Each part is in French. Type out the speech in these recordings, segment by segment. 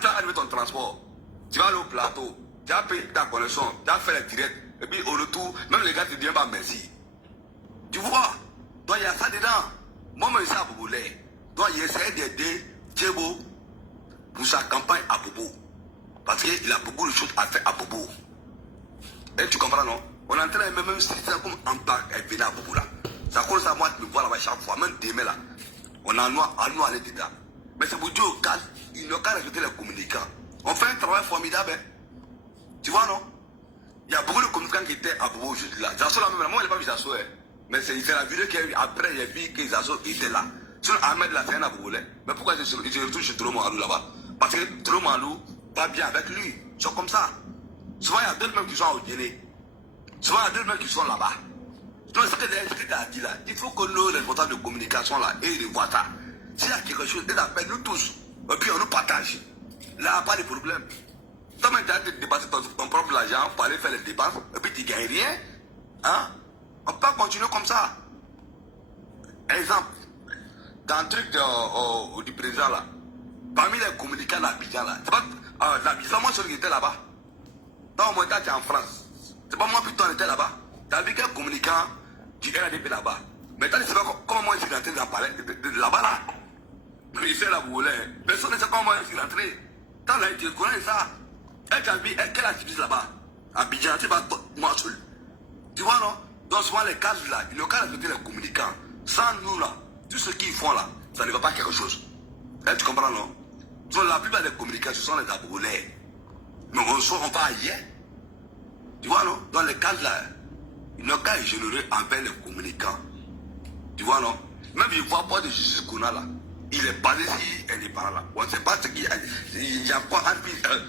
Tu as annulé ton transport, tu vas aller au plateau, tu as payé ta connexion, tu as fait les directs, et puis au retour, même les gars te disent pas merci. Tu vois? Donc il y a ça dedans. Moi, je sais à Bobolé. Donc il essaie d'aider Djebo pour sa campagne à Bobo. Parce qu'il a beaucoup de choses à faire à Bobo. Et tu comprends, non? On est en train de même si c'est comme en bas, elle vient à Bobo là. Ça commence à moi, tu me vois là-bas chaque fois, même demain là. On a noir, à nous aller dedans. Mais c'est pour Dieu au calme, il n'a qu'à rajouter les communicants. On fait un travail formidable, hein? Tu vois, non? Il y a beaucoup de communicants qui étaient à Bobo aujourd'hui là. Zasso là même, moi je n'ai pas vu Zasso, hein. Mais c'est la vidéo qu'il y a eu après, il y a vu que Zasso était là. Sinon, Ahmed l'a fait un à Bobo. Mais pourquoi il se retrouve chez Tolo Malou là-bas? Parce que Tolo Malou va bien avec lui. Ils sont comme ça. Souvent, il y a d'autres mecs qui sont au dîner. Souvent, il y a d'autres mecs qui sont là-bas. Donc, ce que tu as dit là, il faut que nos responsables de communication là, et ils voient ça. S'il y a quelque chose, ils appellent nous tous. Et puis, on nous partage. Là, il n'y a pas de problème. Toi, tu as dépassé ton propre argent pour aller faire les dépenses, et puis tu ne gagnes rien. Hein? On peut continuer comme ça. Exemple, dans le truc du président là, parmi les communicants d'Abidjan là, c'est pas l'Abidjan, moi celui qui était là-bas. Donc, moi, tu es en France. C'est pas moi plutôt on était là-bas. Tu as vu quel communicant du RADP là-bas. Mais tu ne sais pas comment moi je suis rentré dans parler de là-bas là. Mais il sait là, vous voulez. Personne ne sait comment moi je suis rentré. T'as là, tu connais ça. Quelle activité là-bas? Abidjan, c'est pas moi seul. Tu vois, non? Donc, souvent, les cases là, il n'y a qu'à rajouter les communicants. Sans nous là, tout ce qu'ils font là, ça ne va pas quelque chose. Là, tu comprends, non? Donc, la plupart des communicants, ce sont les Aboulais. Mais on va ailleurs. Tu vois, non? Dans les cases là, il n'y a qu'à générer envers les communicants. Tu vois, non? Même il ne voit pas de justice qu'on a là. Il est basé si indépendant là. On ne sait pas ce qu'il y a. Il y a quoi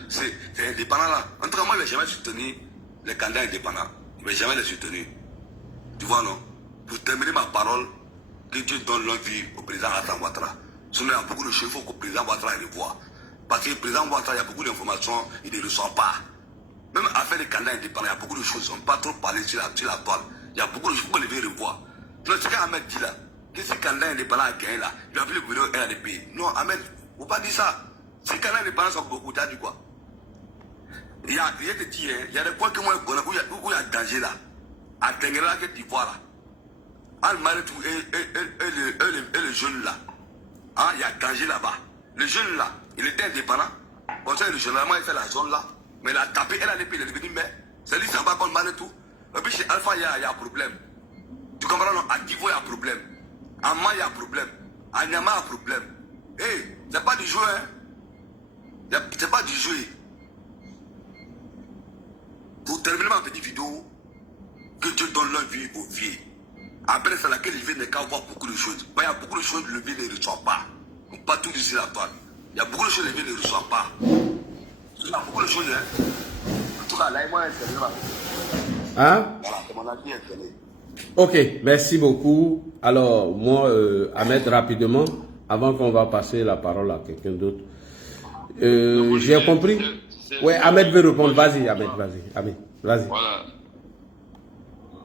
c'est indépendant là. En tout cas, moi, je ne vais jamais soutenir les candidats indépendants. Je ne vais jamais les soutenir. Tu vois, non? Pour terminer ma parole, que Dieu donne l'envie au président Hassan Ouattara. Sinon, il y a beaucoup de choses, il faut que le président Ouattara les voit. Parce que le président Ouattara, il y a beaucoup d'informations, il ne les reçoit pas. Même affaire des candidats indépendants, il y a beaucoup de choses. On ne peut pas trop parler sur la toile. Il y a beaucoup de choses, il faut qu'on les revoir. Donc, ce qu'Ahmed dit là, que si le candidat indépendant a gagné là, il va plus le gouvernement RDP. Non, Ahmed, il ne faut pas dire ça. Si le candidat indépendant sont beaucoup, tu as dit quoi? Il y a des dit, il y a des points que moi je connais où il y a danger là. À Tenguera, que tu vois là. Al-Maritou et le jeune là. Hein, il y a danger là-bas. Le jeune là, il était indépendant. Comme ça, le généralement, il fait la zone là. Mais il a tapé RDP, il est devenu maire. C'est lui qui s'en va contre Maritou. Et puis chez Alpha, il y a un problème. Tu comprends, non? À Divo, il y a un problème. À Ma, il y a un problème. À Nyama, il y a un problème. Hé, c'est pas du jeu, hein? C'est pas du jeu. Pour terminer ma petite vidéo, que Dieu donne leur vie aux vieux. Après, c'est laquelle il vient de qu'à voir beaucoup de choses. Il y a beaucoup de choses que le vieux ne reçoit pas. Pas tout ici la toile. Il y a beaucoup de choses que le vieux ne reçoit pas. Il y a beaucoup de choses, hein? En tout cas, là, moi, c'est là. Hein? Voilà, c'est mon avis internet. Ok, merci beaucoup. Alors, moi, Ahmed, rapidement, avant qu'on va passer la parole à quelqu'un d'autre. J'ai compris. Oui, Ahmed veut répondre. Vas-y, Ahmed, vas-y. Voilà.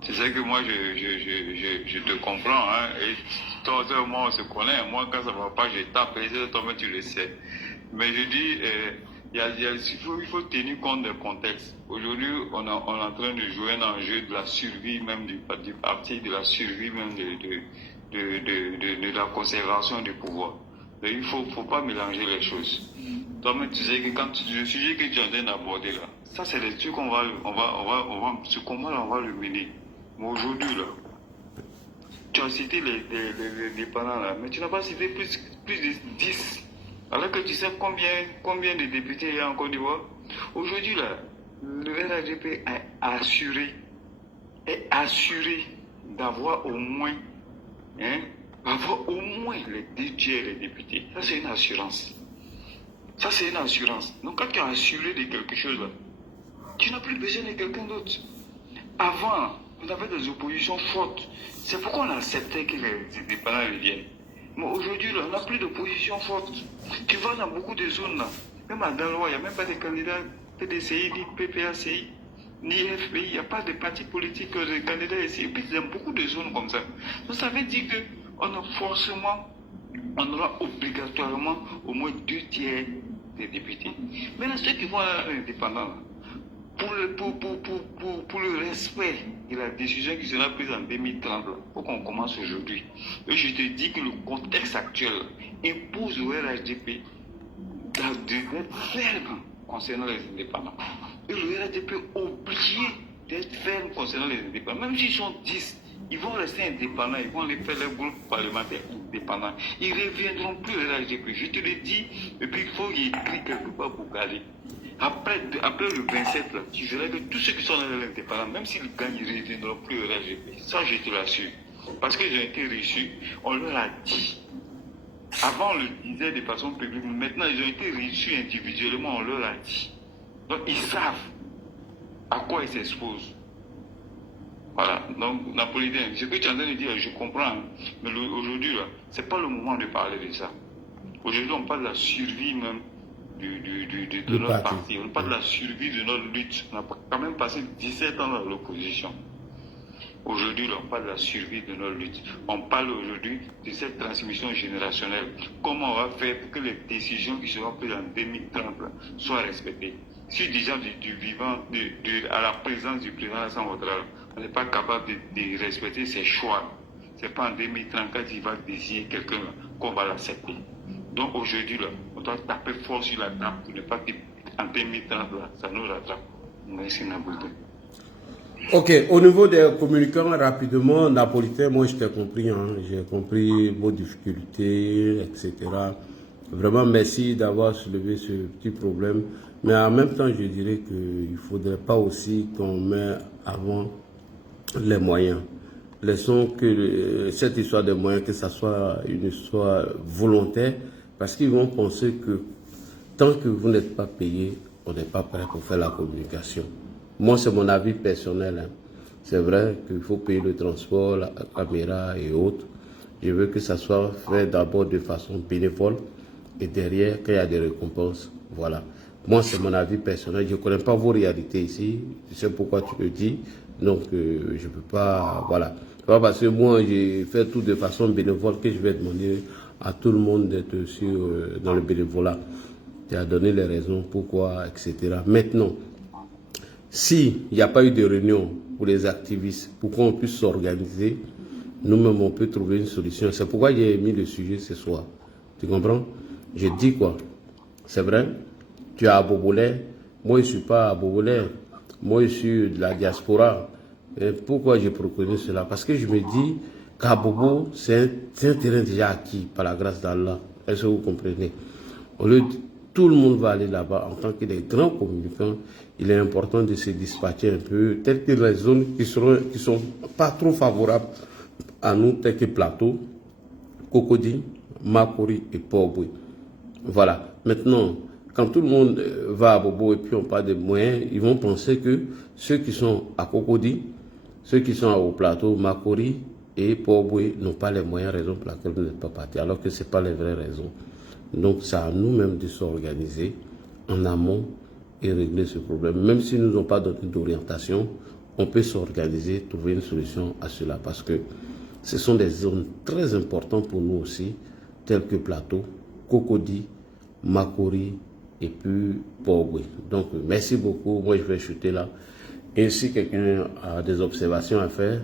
Tu sais que moi, je te comprends. Hein, et toi, moi, on se connaît. Moi, quand ça ne va pas, je tape. Et toi, tu le sais. Mais je dis, il faut tenir compte des contextes. Aujourd'hui, on est en train de jouer un enjeu de la survie même du parti, de la survie même de la conservation du pouvoir. Donc, il ne faut pas mélanger les choses. Toi-même, tu sais que quand le sujet que tu es en train d'aborder là, ça, c'est des trucs qu'on va, ce combat là, on va le mener. Mais aujourd'hui, là, tu as cité les dépendants là, mais tu n'as pas cité plus de 10. Alors que tu sais combien de députés il y a en Côte d'Ivoire. Aujourd'hui, là, le RADP est assuré d'avoir au moins, les 10 tiers des députés. Ça, c'est une assurance. Donc, quand tu es assuré de quelque chose, là, tu n'as plus besoin de quelqu'un d'autre. Avant, on avait des oppositions fortes. C'est pourquoi on acceptait que les indépendants reviennent. Mais aujourd'hui, là, on n'a plus d'opposition forte. Tu vas dans beaucoup de zones, là. Même à Daloa, il n'y a même pas de candidats PDCI, ni PPACI, ni FPI. Il n'y a pas de partis politiques de candidats ici. Et puis, il y a beaucoup de zones comme ça. Donc, ça veut dire qu'on a forcément on aura obligatoirement au moins 2/3 des députés. Maintenant, ceux qui vont à l'indépendant, pour le respect de la décision qui sera prise en 2030, il faut qu'on commence aujourd'hui. Et je te dis que le contexte actuel impose au RHDP d'être ferme concernant les indépendants. Et le RHDP est obligé d'être ferme concernant les indépendants. Même s'ils sont 10, ils vont rester indépendants, ils vont aller faire leur groupe parlementaire indépendant. Ils ne reviendront plus au RHDP. Je te le dis, et puis il faut y écrire quelque part pour garder. Après le 27, là, tu verras que tous ceux qui sont dans l'indépendant, même s'ils gagnent, ils ne reviendront plus au RHDP. Ça, je te l'assure. Parce qu'ils ont été reçus, on leur a dit. Avant, on le disait de façon publique, mais maintenant, ils ont été reçus individuellement, on leur a dit. Donc, ils savent à quoi ils s'exposent. Voilà. Donc, Napolitain, ce que tu es en train de dire, je comprends. Mais aujourd'hui, ce n'est pas le moment de parler de ça. Aujourd'hui, on parle de la survie même de notre parti. On parle de la survie de notre lutte. On a quand même passé 17 ans dans l'opposition. Aujourd'hui, on parle de la survie de notre lutte. On parle aujourd'hui de cette transmission générationnelle. Comment on va faire pour que les décisions qui seront prises en 2030 soient respectées. Si déjà du vivant, à la présence du président Alassane Ouattara, on n'est pas capable de respecter ses choix, ce n'est pas en 2034 qu'il va désigner quelqu'un qu'on va l'accepter. Donc aujourd'hui, on doit taper fort sur la table pour ne pas qu'en 2030, ça nous rattrape. Merci Napolitain. Ok, au niveau des communicants, rapidement, Napolitain, moi je t'ai compris, hein, j'ai compris vos difficultés, etc. Vraiment merci d'avoir soulevé ce petit problème. Mais en même temps, je dirais qu'il ne faudrait pas aussi qu'on mette avant les moyens. Laissons que cette histoire des moyens, que ça soit une histoire volontaire, parce qu'ils vont penser que tant que vous n'êtes pas payé, on n'est pas prêt pour faire la communication. Moi, c'est mon avis personnel. Hein. C'est vrai qu'il faut payer le transport, la caméra et autres. Je veux que ça soit fait d'abord de façon bénévole et derrière, qu'il y a des récompenses. Voilà. Moi, c'est mon avis personnel. Je ne connais pas vos réalités ici. Je sais pourquoi tu le dis. Donc, je ne peux pas... Voilà. C'est pas parce que moi, j'ai fait tout de façon bénévole que je vais demander à tout le monde d'être dans le bénévolat. Tu as donné les raisons, pourquoi, etc. Maintenant, s'il n'y a pas eu de réunion pour les activistes, pour qu'on puisse s'organiser, nous-mêmes, on peut trouver une solution. C'est pourquoi j'ai mis le sujet ce soir. Tu comprends? Je dis quoi? C'est vrai? Tu es à Bobolais. Moi, je ne suis pas à Bobolais. Moi, je suis de la diaspora. Et pourquoi je préconise cela? Parce que je me dis qu'à Bobo, c'est un terrain déjà acquis par la grâce d'Allah. Est-ce que vous comprenez? Au lieu de tout le monde va aller là-bas en tant que des grands communicants, il est important de se dispatcher un peu, telles que les zones qui sont pas trop favorables à nous, telles que Plateau, Cocody, Makori et Port-Boué. Voilà. Maintenant, quand tout le monde va à Bobo et puis on parle de moyens, ils vont penser que ceux qui sont à Cocody, ceux qui sont au Plateau, Makori et Port-Boué n'ont pas les moyens, raison pour laquelle vous n'êtes pas partis, alors que ce n'est pas les vraies raisons. Donc, c'est à nous-mêmes de s'organiser en amont et régler ce problème. Même s'ils ne nous ont pas donné d'orientation, on peut s'organiser, trouver une solution à cela. Parce que ce sont des zones très importantes pour nous aussi, telles que Plateau, Cocody, Makori et puis Port-Boué. Donc, merci beaucoup. Moi, je vais chuter là. Et si quelqu'un a des observations à faire,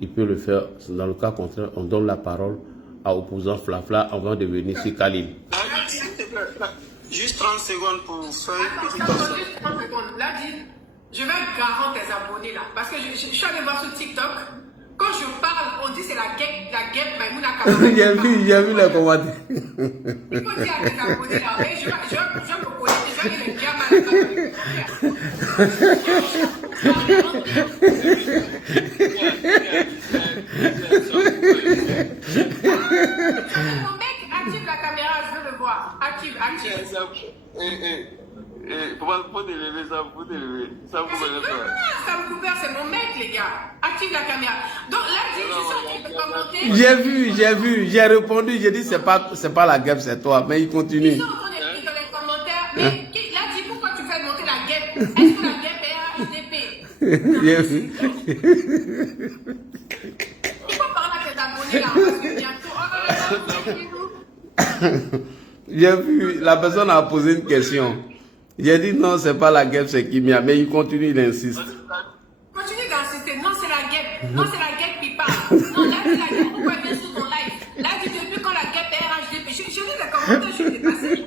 il peut le faire. Dans le cas contraire, on donne la parole à opposant Flafla avant de venir sur Khalil. Juste 30 secondes pour faire une petite question. Juste 30 secondes. Là, je vais garant tes abonnés là. Parce que je suis allé voir sur TikTok. Quand je parle, on dit c'est la guêpe Maïmouna Kamara. J'ai vu les commentaires. Il faut dire à tes abonnés là. Mais je vais me connecter. Je vais aller bien Mon mec, active la caméra, je veux le voir. Active. Faut t'élever ça, faut t'élever. Ça vous connaît pas. Sam Cooper, c'est mon mec, les gars. Active la caméra. Donc là, je suis sorti de commenter. J'ai vu, j'ai répondu, j'ai dit c'est pas la guêpe, c'est toi, mais il continue. Ils sont en train d'écrire dans les commentaires, mais là, dis pourquoi tu fais monter la guêpe. Est-ce que la guêpe est RHDP? J'ai vu. Il faut parler à tes abonnés là, parce que bientôt. J'ai vu, la personne a posé une question. J'ai dit non, c'est pas la guêpe, c'est Kimia. Mais il continue, il insiste. Continue d'insister. Non, c'est la guêpe. Non, c'est la guêpe qui parle. Non, là, c'est la guêpe. Pourquoi elle vient sur ton live? Là, tu depuis quand la guêpe est RHDP. Je lis les commentaires, je suis dépassée.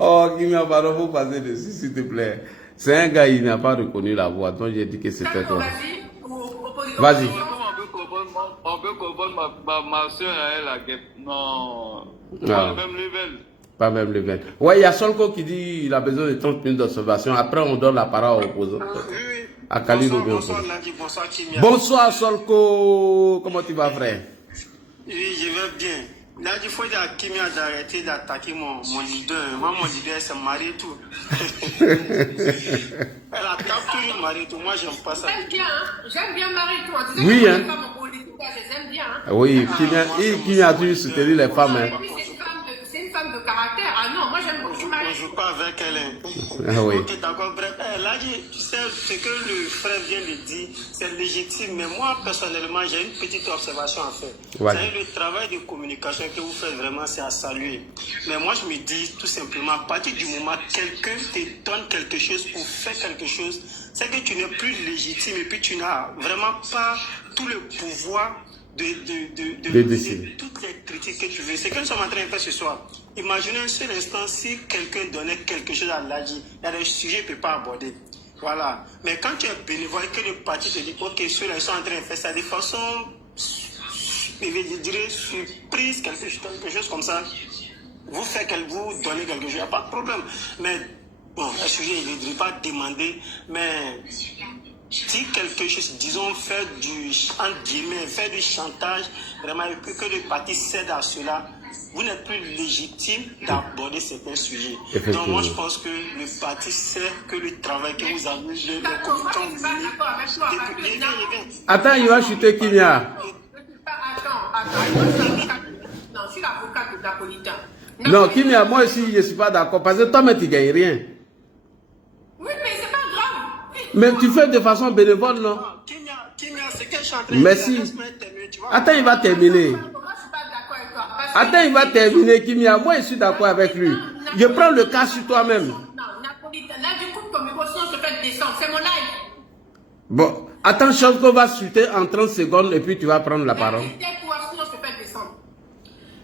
Oh, Kimia, pardon, faut passer dessus, s'il te plaît. C'est un gars, il n'a pas reconnu la voix, donc j'ai dit que c'était toi. Vas-y. On peut comprendre ma soeur, elle, la guêpe. Non. Ah. Pas le même level. Pas même le 20. Ouais, il y a Solko qui dit qu'il a besoin de 30 minutes d'observation. Après, on donne la parole au opposant. Oui. À Khalil Bonsoir, Obien. bonsoir Nadi, bonsoir Kimia. Bonsoir Solko. Comment tu vas, frère? Oui, je vais bien. Nadi, il faut dire à Kimia d'arrêter d'attaquer mon leader. Moi, mon leader, c'est marié tout. Elle attaque toujours marié tout. Moi, j'aime pas ça. J'aime bien, hein. J'aime bien Marie-Toi. Tu sais Oui, que hein. les femmes en politique, je les aime bien, hein. Oui, Kimia a toujours soutenu les femmes. Et Hein. puis, c'est une femme de caractère. Ah non, moi, j'aime beaucoup On Marie. ne joue pas avec elle. Hein. Ah oui. Ok, d'accord, bref. Là, tu sais, ce que le frère vient de dire, c'est légitime. Mais moi, personnellement, j'ai une petite observation à faire. Ouais. C'est le travail de communication que vous faites vraiment, c'est à saluer. Mais moi, je me dis tout simplement, à partir du moment où quelqu'un te donne quelque chose ou fait quelque chose, c'est que tu n'es plus légitime et puis tu n'as vraiment pas tout le pouvoir de décider. toutes les critiques que tu veux. C'est ce que nous sommes en train de faire ce soir. Imaginez un seul instant si quelqu'un donnait quelque chose à Ladji, il y a des sujets qu'il ne peut pas aborder. Voilà. Mais quand tu es bénévole, que le parti te dit, ok, ceux-là, ils sont en train de faire ça de façon, je dirais, surprise, quelque chose comme ça, vous faites vous donnez quelque chose, il n'y a pas de problème. Mais, bon, un sujet, il ne devrait pas demander, mais si quelque chose, disons, fait du chantage, vraiment, et que le parti cède à cela, vous n'êtes plus légitime d'aborder certains sujets. Donc moi, je pense que le parti sait que le travail que vous avez, le communicants, Attends, il va chuter Kimia. Attends. Non, je suis l'avocate de Napolitain. Non, Kimia, moi aussi, je ne suis pas d'accord. Parce que toi-même, tu ne gagnes rien. Oui, mais c'est pas grave. Mais tu fais de façon bénévole, non? Kimia, c'est que je suis en train de Merci. dire. Attends, il va terminer. Moi, je suis pas d'accord avec toi. Parce que- Attends, il va terminer, Kimia. Moi, je suis d'accord avec lui. Je prends le cas sur toi-même. Non, Napolitain, là, du coup, comme émotion se fait descendre. C'est mon live. Bon, attends, Solko va chuter en 30 secondes et puis tu vas prendre la parole.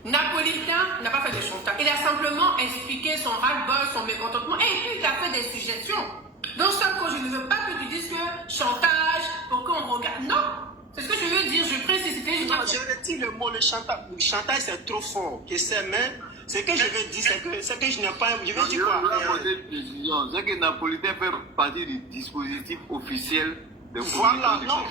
Napolitain n'a pas fait de chantage. Il a simplement expliqué son ras-le-bol, son mécontentement, et puis il a fait des suggestions. Donc, ça, quand je ne veux pas que tu dises que chantage, pour qu'on regarde. Non, c'est ce que je veux dire. Je précise. Non, je retire le mot, le chantage. Le chantage, c'est trop fort. Je sais, mais ce que je veux dire, c'est que je n'ai pas. Je veux dire quoi? C'est que Napolitain fait partie du dispositif officiel de Voilà, non.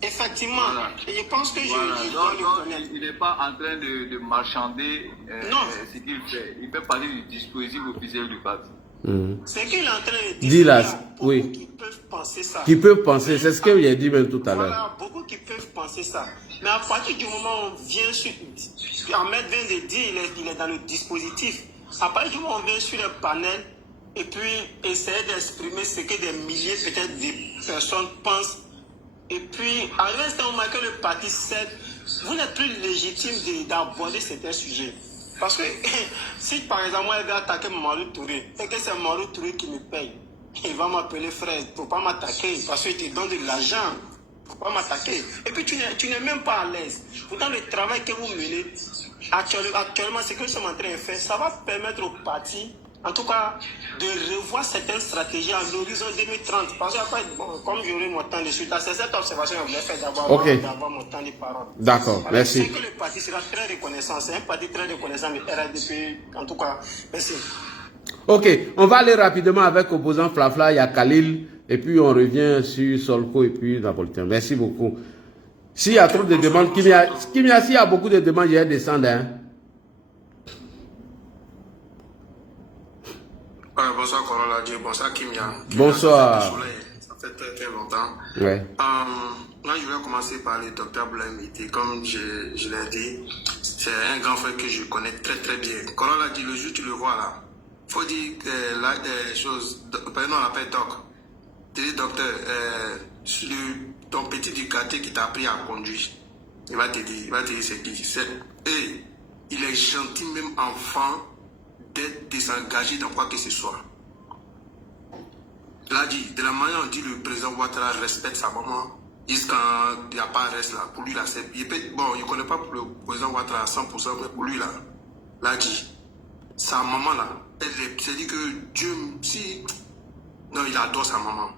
Effectivement, voilà. Et je pense que Voilà. je dois le Donc, connaître. il n'est pas en train de marchander Non. ce qu'il fait. Il fait partie du dispositif officiel du parti. C'est qu'il est en train de dire. Dis là, il y a beaucoup oui. qui peuvent penser ça. Qui peuvent penser, c'est ce que j'ai dit même tout à l'heure. Voilà, beaucoup qui peuvent penser ça. Mais à partir du moment où on vient sur. Ahmed vient de dire, il est dans le dispositif. À partir du moment où on vient sur le panel et puis essayer d'exprimer ce que des milliers, peut-être des personnes pensent. Et puis, arrivé à un moment que le parti cède, vous n'êtes plus légitime d'aborder certains sujets. Parce que si par exemple moi je vais attaquer Mamadou Touré et que c'est Mamadou Touré qui me paye, il va m'appeler frère, il ne faut pas m'attaquer parce qu'il te donne de l'argent, il ne faut pas m'attaquer. Et puis tu n'es même pas à l'aise. Pourtant le travail que vous menez, actuellement ce que nous sommes en train de faire, ça va permettre au parti, en tout cas, de revoir certaines stratégies à l'horizon 2030. Parce que après, bon, comme j'aurai mon temps de suite, c'est cette observation que je voulais faire d'avoir mon temps de parole. D'accord, Voilà, merci. je sais que le parti sera très reconnaissant. C'est un parti très reconnaissant de RDP. En tout cas, merci. Ok, on va aller rapidement avec opposant Flafla, il y a Khalil, et puis on revient sur Solko et puis Napolitain. Merci beaucoup. S'il y a trop de demandes, Kimia, s'il y a beaucoup de demandes, je vais descendre. Hein. Bonsoir Corolla Dieu, bonsoir Kimia. Bonsoir. Ça fait très très longtemps. Ouais. Moi je vais commencer par le docteur Blamité. Comme je l'ai dit, c'est un grand frère que je connais très très bien. Corolla dit le jour tu le vois là, faut dire des choses. Par exemple on l'appelle Doc. Tu dis docteur, ton petit du quartier qui t'a appris à conduire, il va te dire c'est qui. il est gentil, même enfant, d'être désengagé dans quoi que ce soit. Là, dit, de la manière dont dit le président Ouattara respecte sa maman, quand il n'y a pas un reste là, pour lui là, c'est... Bon, il ne connaît pas le président Ouattara à 100%, mais pour lui là, dit, sa maman là, c'est dit que Dieu, si... Non, il adore sa maman.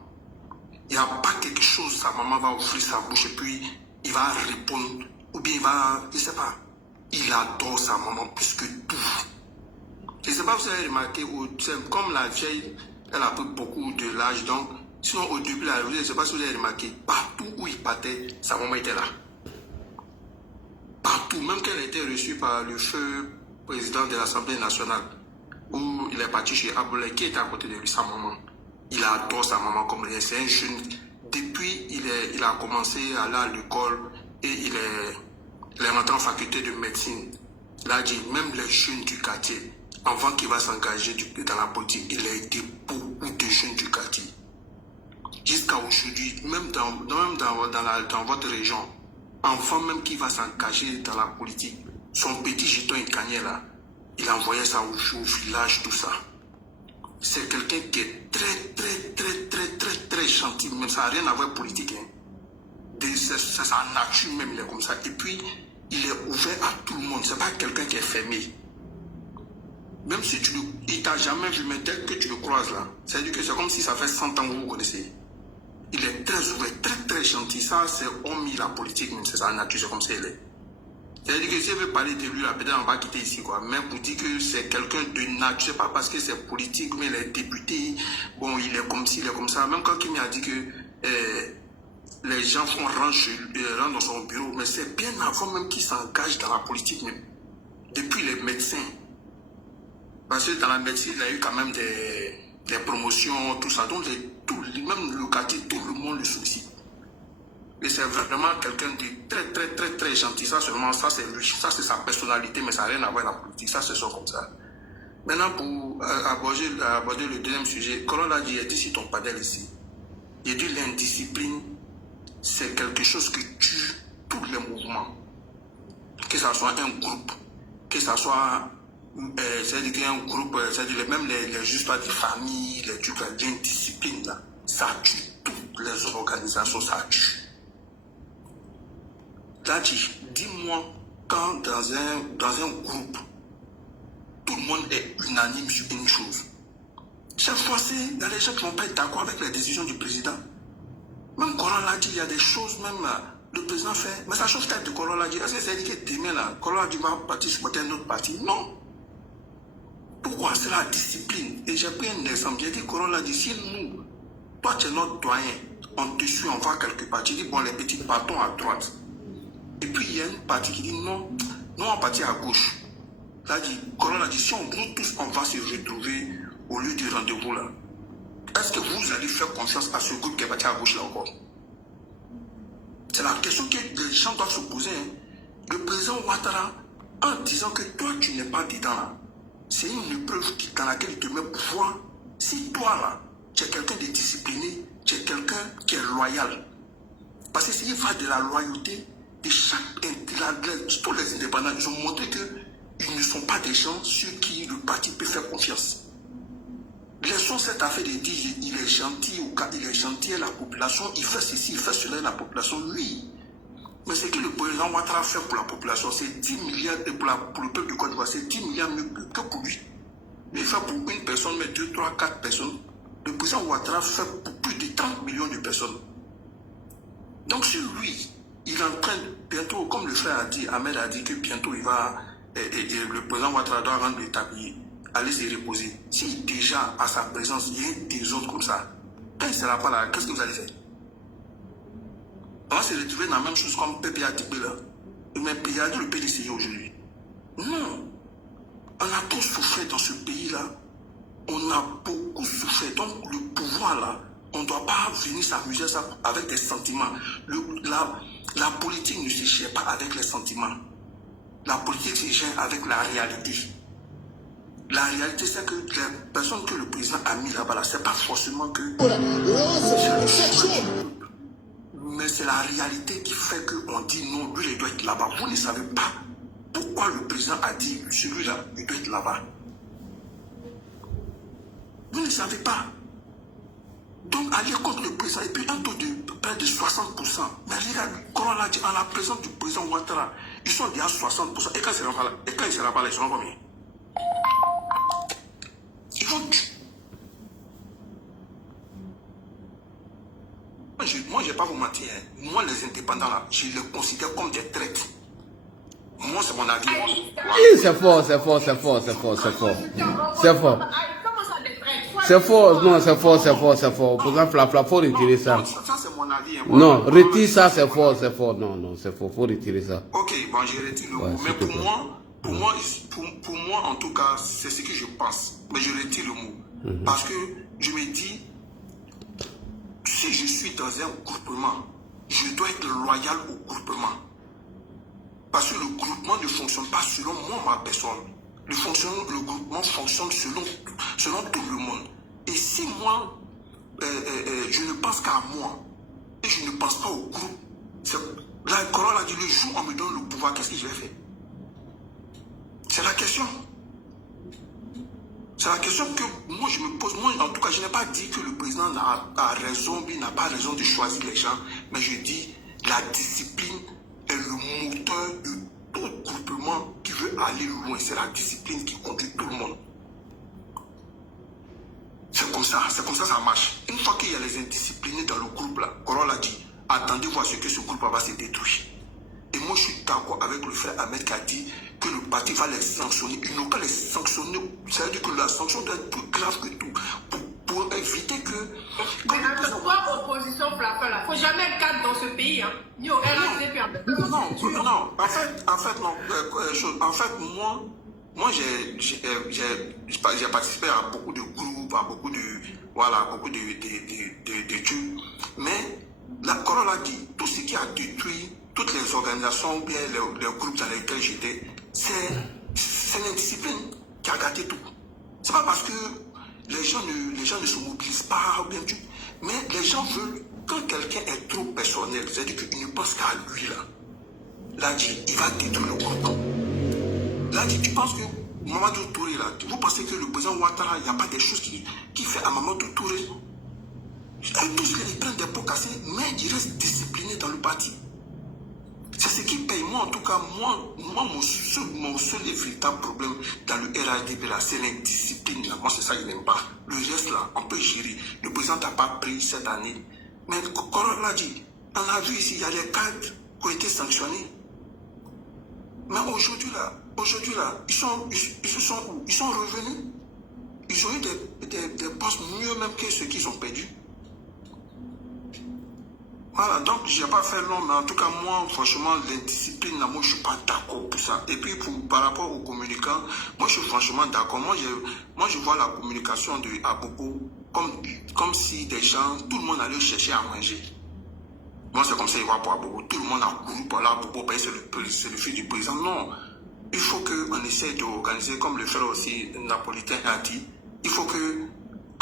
Il n'y a pas quelque chose, sa maman va ouvrir sa bouche et puis il va répondre, ou bien il va, je ne sais pas, il adore sa maman plus que tout. Je ne sais pas si vous avez remarqué, comme la vieille, elle a pris beaucoup de l'âge, donc, sinon au début, je ne sais pas si vous avez remarqué, partout où il partait, sa maman était là. Partout, même qu'elle était reçue par le feu président de l'Assemblée nationale, où il est parti chez Aboulay, qui était à côté de lui, sa maman. Il adore sa maman comme il est. C'est un jeune. Depuis, il a commencé à aller à l'école et il est rentré en faculté de médecine. Là, dit, même les jeunes du quartier, avant qu'il va s'engager dans la politique, il a aidé beaucoup de jeunes du quartier. Jusqu'à aujourd'hui, même dans votre région, enfant même qui va s'engager dans la politique, son petit jeton il gagnait là, il envoyait ça au village, tout ça. C'est quelqu'un qui est très gentil, même ça n'a rien à voir avec politique. Hein. C'est sa nature même, il est comme ça. Et puis, il est ouvert à tout le monde. C'est pas quelqu'un qui est fermé. Même si il t'a jamais vu, mais dès que tu le croises là, c'est-à-dire que c'est comme si ça fait 100 ans que vous connaissez. Il est très ouvert, très gentil. Ça, c'est hormis la politique, même c'est sa nature, c'est comme ça il est. C'est-à-dire que si je veux parler de lui, là, peut-être on va quitter ici, quoi. Mais pour dire que c'est quelqu'un de nature, pas parce que c'est politique, mais les députés, bon, il est comme ci, il est comme ça. Même quand Kimi a dit que les gens font rang dans son bureau, mais c'est bien avant même qu'il s'engage dans la politique, même. Depuis les médecins. Parce que dans la médecine, il a eu quand même des promotions, tout ça. Donc, même le quartier, tout le monde le sollicite. Et c'est vraiment quelqu'un de très gentil. Ça seulement, ça c'est lui, ça c'est sa personnalité, mais ça n'a rien à voir avec la politique. Ça, c'est ça comme ça. Maintenant, pour aborder le deuxième sujet, Colon l'a dit, il a dit si ton padel ici. Il a dit l'indiscipline, c'est quelque chose qui tue tous les mouvements. Que ce soit un groupe, que ce soit, c'est-à-dire qu'il y a un groupe, c'est-à-dire même les histoires de famille, les trucs, l'indiscipline là, ça tue toutes les organisations, ça tue. Là, dis-moi, quand dans un groupe, tout le monde est unanime sur une chose. Chaque fois, il y a des gens qui ne vont pas être d'accord avec les décisions du président. Même Colon l'a dit, il y a des choses, même le président fait. Mais ça chauffe tête de Colon l'a dit. Est-ce que c'est dit que demain, là, Colon l'a dit va partir sur un autre parti? Non. Pourquoi? C'est la discipline. Et j'ai pris un exemple. J'ai dit, Colon l'a dit, si nous, toi tu es notre doyen, on te suit, on va quelque part. Tu dis, bon, les petits partons à droite. Et puis il y a une partie qui dit non, nous on partit à gauche. Là, Colon a dit, si nous tous on va se retrouver au lieu du rendez-vous là, est-ce que vous allez faire confiance à ce groupe qui est parti à gauche là encore? C'est la question que les gens doivent se poser. Hein. Le président Ouattara, en disant que toi tu n'es pas dedans là, c'est une épreuve dans laquelle il te met pouvoir. Si toi là, tu es quelqu'un de discipliné, tu es quelqu'un qui est loyal. Parce que s'il va de la loyauté, de tous les indépendants, ils ont montré qu'ils ne sont pas des gens sur qui le parti peut faire confiance. Laissons cette affaire de dire il est gentil ou il est gentil à la population, il fait ceci, il fait cela à la population, oui. Mais ce que le président Ouattara fait pour la population, c'est 10 milliards, et pour le peuple du Côte d'Ivoire, c'est 10 milliards mieux que pour lui. Mais il fait pour une personne, mais 2, 3, 4 personnes. Le président Ouattara fait pour plus de 30 millions de personnes. Donc sur lui, il est en train, bientôt, comme le frère a dit, Ahmed a dit que bientôt il va, le président Ouattara doit rendre l'établi, aller se reposer. Si déjà, à sa présence, il y a des autres comme ça, quand il ne sera pas là, qu'est-ce que vous allez faire? On va se retrouver dans la même chose comme PPA Tibé là. Mais regardez le PDCI aujourd'hui. Non. On a trop souffert dans ce pays-là. On a beaucoup souffert. Donc le pouvoir là, on ne doit pas venir s'amuser ça avec des sentiments. La politique ne se gère pas avec les sentiments. La politique se gère avec la réalité. La réalité, c'est que les personnes que le président a mis là-bas, ce n'est pas forcément que... Mais c'est la réalité qui fait qu'on dit non, lui, il doit être là-bas. Vous ne savez pas pourquoi pourquoi le président a dit celui-là, il doit être là-bas. Vous ne savez pas. Donc, aller contre le président, et puis un taux de près de 60%. Mais regarde, comme on l'a dit, en la présence du président Ouattara, ils sont déjà à 60%. Et quand il sera pas là, ils seront combien? Ils vont tuer. Moi, je ne vais pas vous mentir. Hein. Moi, les indépendants, là, je les considère comme des traites. Moi, c'est mon avis. Oui, c'est fort. C'est fort. Comment ça, des traîtres? C'est fort, non, c'est fort. Pour exemple, Flafla, faut retirer ça. Ça, c'est mon avis. Hein. Non, retire ça, c'est fort. Non, c'est fort, faut retirer ça. Ok, bon, je retire le mot. Mais pour moi, en tout cas, c'est ce que je pense. Mais je retire le mot. Parce que je me dis, si je suis dans un groupement, je dois être loyal au groupement. Parce que le groupement ne fonctionne pas selon moi, ma personne. Le groupement fonctionne selon tout le monde. Et si moi, je ne pense qu'à moi, et je ne pense pas au groupe, la Coran a dit, le jour où on me donne le pouvoir, qu'est-ce que je vais faire? C'est la question. C'est la question que moi je me pose. Moi, en tout cas, je n'ai pas dit que le président a raison, il n'a pas raison de choisir les gens. Mais je dis, la discipline est le moteur de tout groupement qui veut aller loin. C'est la discipline qui conduit tout le monde. C'est comme ça ça marche. Une fois qu'il y a les indisciplinés dans le groupe là, Coran l'a dit, attendez voir ce que ce groupe va se détruire. Et moi je suis d'accord avec le frère Ahmed qui a dit que le parti va les sanctionner. Ils n'ont qu'à les sanctionner. Ça veut dire que la sanction doit être plus grave que tout. Pour éviter que... Mais avec toi, opposition, Flafla, il ne faut jamais être cadre dans ce pays. Hein. Ni au RAC, puis non. En fait, moi j'ai participé à beaucoup de groupes, à beaucoup de trucs. Mais la Coran a dit, tout ce qui a détruit toutes les organisations ou bien les groupes dans lesquels j'étais, c'est l'indiscipline qui a gâté tout. C'est pas parce que les gens ne se mobilisent pas, bien sûr, mais les gens veulent, quand quelqu'un est trop personnel, c'est-à-dire qu'il ne pense qu'à lui, là, il va détruire le groupe. Là, tu penses que Mamadou Touré, là, vous pensez que le président Ouattara, il n'y a pas des choses qui fait à Mamadou Touré? Tous ils prennent des pots cassés, mais ils restent disciplinés dans le parti. C'est ce qui paye. Moi, en tout cas, mon seul et véritable problème dans le RADP, là, c'est l'indiscipline. Moi, c'est ça que je n'aime pas. Le geste, là, on peut gérer. Le président n'a pas pris cette année. Mais, comme on l'a dit, on a vu ici, il y a les cadres qui ont été sanctionnés. Mais aujourd'hui, là, ils sont où? Ils sont revenus. Ils ont eu des postes mieux même que ceux qu'ils ont perdus. Voilà, donc je n'ai pas fait long, mais en tout cas, moi, franchement, l'indiscipline, là, moi, je ne suis pas d'accord pour ça. Et puis, par rapport aux communicants, moi, je suis franchement d'accord. Moi, je vois la communication de Abobo comme si des gens, tout le monde allait chercher à manger. Moi, c'est comme ça, il va pour Abobo. Tout le monde a couru pour là, Abobo, c'est le fils du président. Non, il faut qu'on essaie d'organiser, comme le frère aussi napolitain a dit, il faut que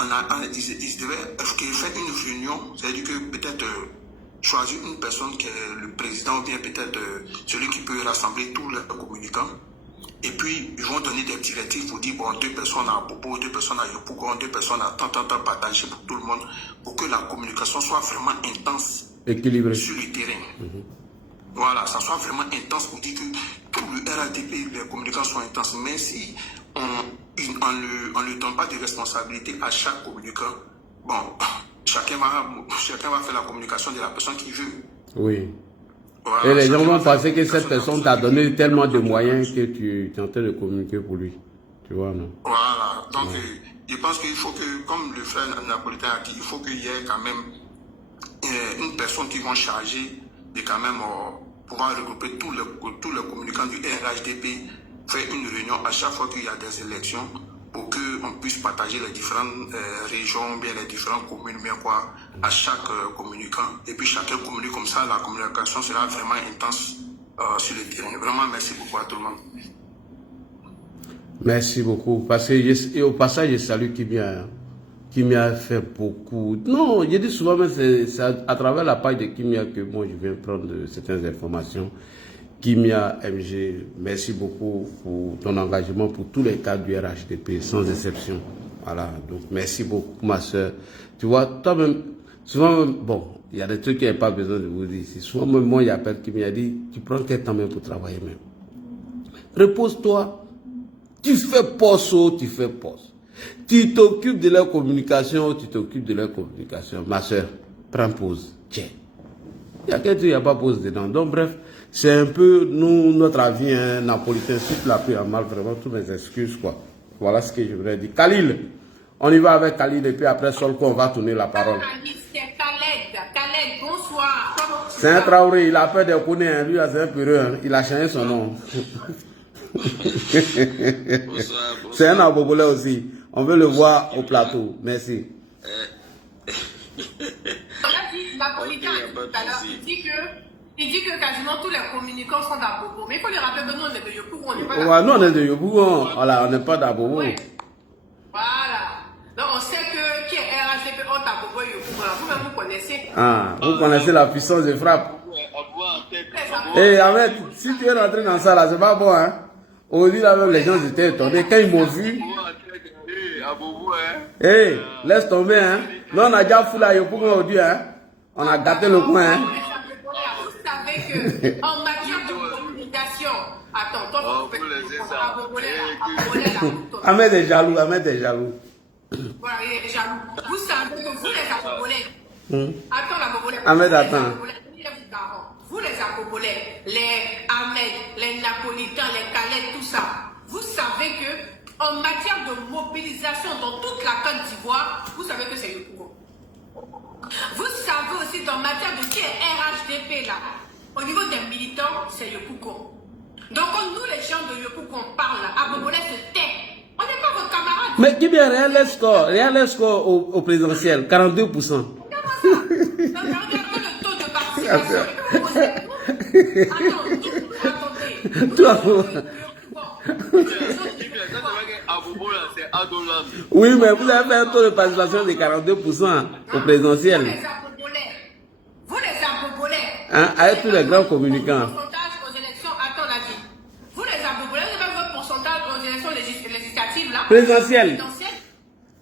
ils devaient faire une réunion, c'est-à-dire que peut-être choisir une personne qui est le président ou bien peut-être celui qui peut rassembler tous les communicants. Et puis, ils vont donner des directives pour dire, bon, 2 personnes à Bobo, 2 personnes à Yopougon, 2 personnes à tant partagées pour tout le monde, pour que la communication soit vraiment intense, équilibrée sur le terrain. Voilà, ça soit vraiment intense pour dire que tout le RADP, les communications sont intenses. Mais si on ne donne pas de responsabilité à chaque communicant, bon, chacun va faire la communication de la personne qui veut. Oui. Voilà, et les gens vont penser que cette personne t'a donné tellement de moyens que tu es en train de communiquer pour lui. Tu vois, non? Voilà. Donc, je pense qu'il faut que, comme le frère napolitain a dit, il faut qu'il y ait quand même une personne qui va charger de quand même pouvoir regrouper tous les communicants du RHDP, faire une réunion à chaque fois qu'il y a des élections, pour qu'on puisse partager les différentes régions, bien les différentes communes, bien quoi, à chaque communicant. Et puis chacun communique comme ça, la communication sera vraiment intense sur le terrain. Vraiment, merci beaucoup à tout le monde. Merci beaucoup. Parce que au passage, je salue Kimia fait beaucoup. Non, je dis souvent, mais c'est à travers la page de Kimia que moi je viens prendre certaines informations. Kimia MG, merci beaucoup pour ton engagement pour tous les cadres du RHDP, sans exception. Voilà, donc merci beaucoup, ma soeur. Tu vois, toi-même, souvent, bon, il y a des trucs qu'il n'y a pas besoin de vous dire. Souvent, même moi, il y a personne qui m'a dit, tu prends quel temps même pour travailler même. Repose-toi. Tu fais poste, tu fais poste. Tu t'occupes de leur communication, tu t'occupes de leur communication. Ma soeur, prends pause. Tiens. Il y a quelque chose, il n'y a pas pause dedans. Donc, bref, c'est un peu, nous, notre avis, hein, napolitain, si tu l'as pris en mal, vraiment, toutes mes excuses, quoi. Voilà ce que je voudrais dire. Khalil, on y va avec Khalil, et puis après, Solko, on va tourner la parole. Khaled, bonsoir. C'est un Traoré, il a peur des Kounés, hein. Lui, c'est un peureux, hein. Il a changé son nom. Bonsoir. C'est un Abobolais aussi. On veut le voir au plateau. Merci. Napolitain, tout à l'heure, il dit que quasiment tous les communicants sont d'Abobo. Mais il faut les rappeler que nous, on est de Yopougon, on n'est pas d'Abobo. Ouais, nous, on est de Yopougon. Voilà, on n'est pas d'Abobo. Ouais. Voilà. Donc, on sait que qui est RHDP, on d'Abobo et Yopougon. Vous-même, vous connaissez. Ah, vous connaissez la puissance de frappe. Eh, Ahmed, si tu es rentré dans ça, là, c'est pas bon, hein. Aujourd'hui, là, même les gens étaient étonnés. Quand ils m'ont vu. Eh, laisse tomber, hein. Nous, on a déjà foulé à Yopougon aujourd'hui, hein. On a gâté le coin, hein. Vous savez qu'en matière de communication, attends, toi, Ahmed est jaloux, Ahmed est jaloux. Voilà, il est jaloux. Vous savez que vous, les Abobolais, attends, l'Abobolais. Ahmed, attends. Vous, les Abobolais, les Ahmed, les Napolitains, les Khaled, tout ça, vous savez que en matière de mobilisation dans toute la Côte d'Ivoire, vous savez que c'est Yopougon. Vous savez aussi dans matière de qui est RHDP là, au niveau des militants, c'est Yopougon. Donc quand nous les gens de Yopougon parlent, Abobolais se tait. On n'est pas vos camarades. Mais qui bien réel le score au présidentiel, 42%. Regardez ça. Regardez le taux de participation. Attendez. Oui, mais vous avez fait un taux de participation de 42% au présidentiel. Vous les Abobolais. Hein, avec tous les grands communicants. Pourcentage aux élections, attends la vie. Vous les Abobolais, vous avez votre pourcentage aux élections législatives là. Présidentielles.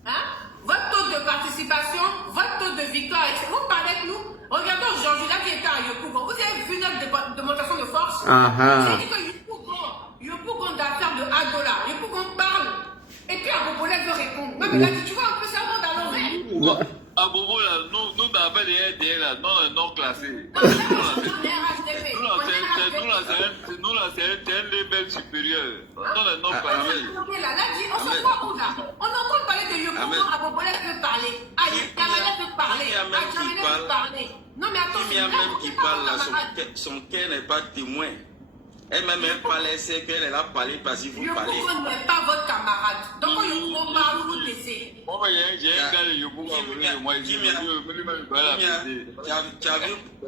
Hein? Votre taux de participation, votre taux de victoire. Vous parlez avec nous. Regardons aujourd'hui là qui était à Yopougon. Vous avez vu notre démonstration de force. J'ai dit que Yopougon d'affaires de $1. Yopougon parle. Et puis Abobolais veut répondre. Mais là, tu vois un peu ça dans l'oreille. Abobo là, nous n'avons pas des RDL là, non classés. Nous là, c'est un level supérieur. Non classés. On se voit où là? On entend parler de Yopougon, Abobolais peut parler. Kamala peut parler. Adjamena peut parler. Non mais attends, il y a même qui parle là, son cœur n'est pas témoin. Elle-même parlait, c'est qu'elle est là parler parce qu'il faut parler. Yopougon n'est pas votre camarade. Donc quand Yopougon parle, vous laissez. Moi, j'ai un gars de Yopougon à côté de moi,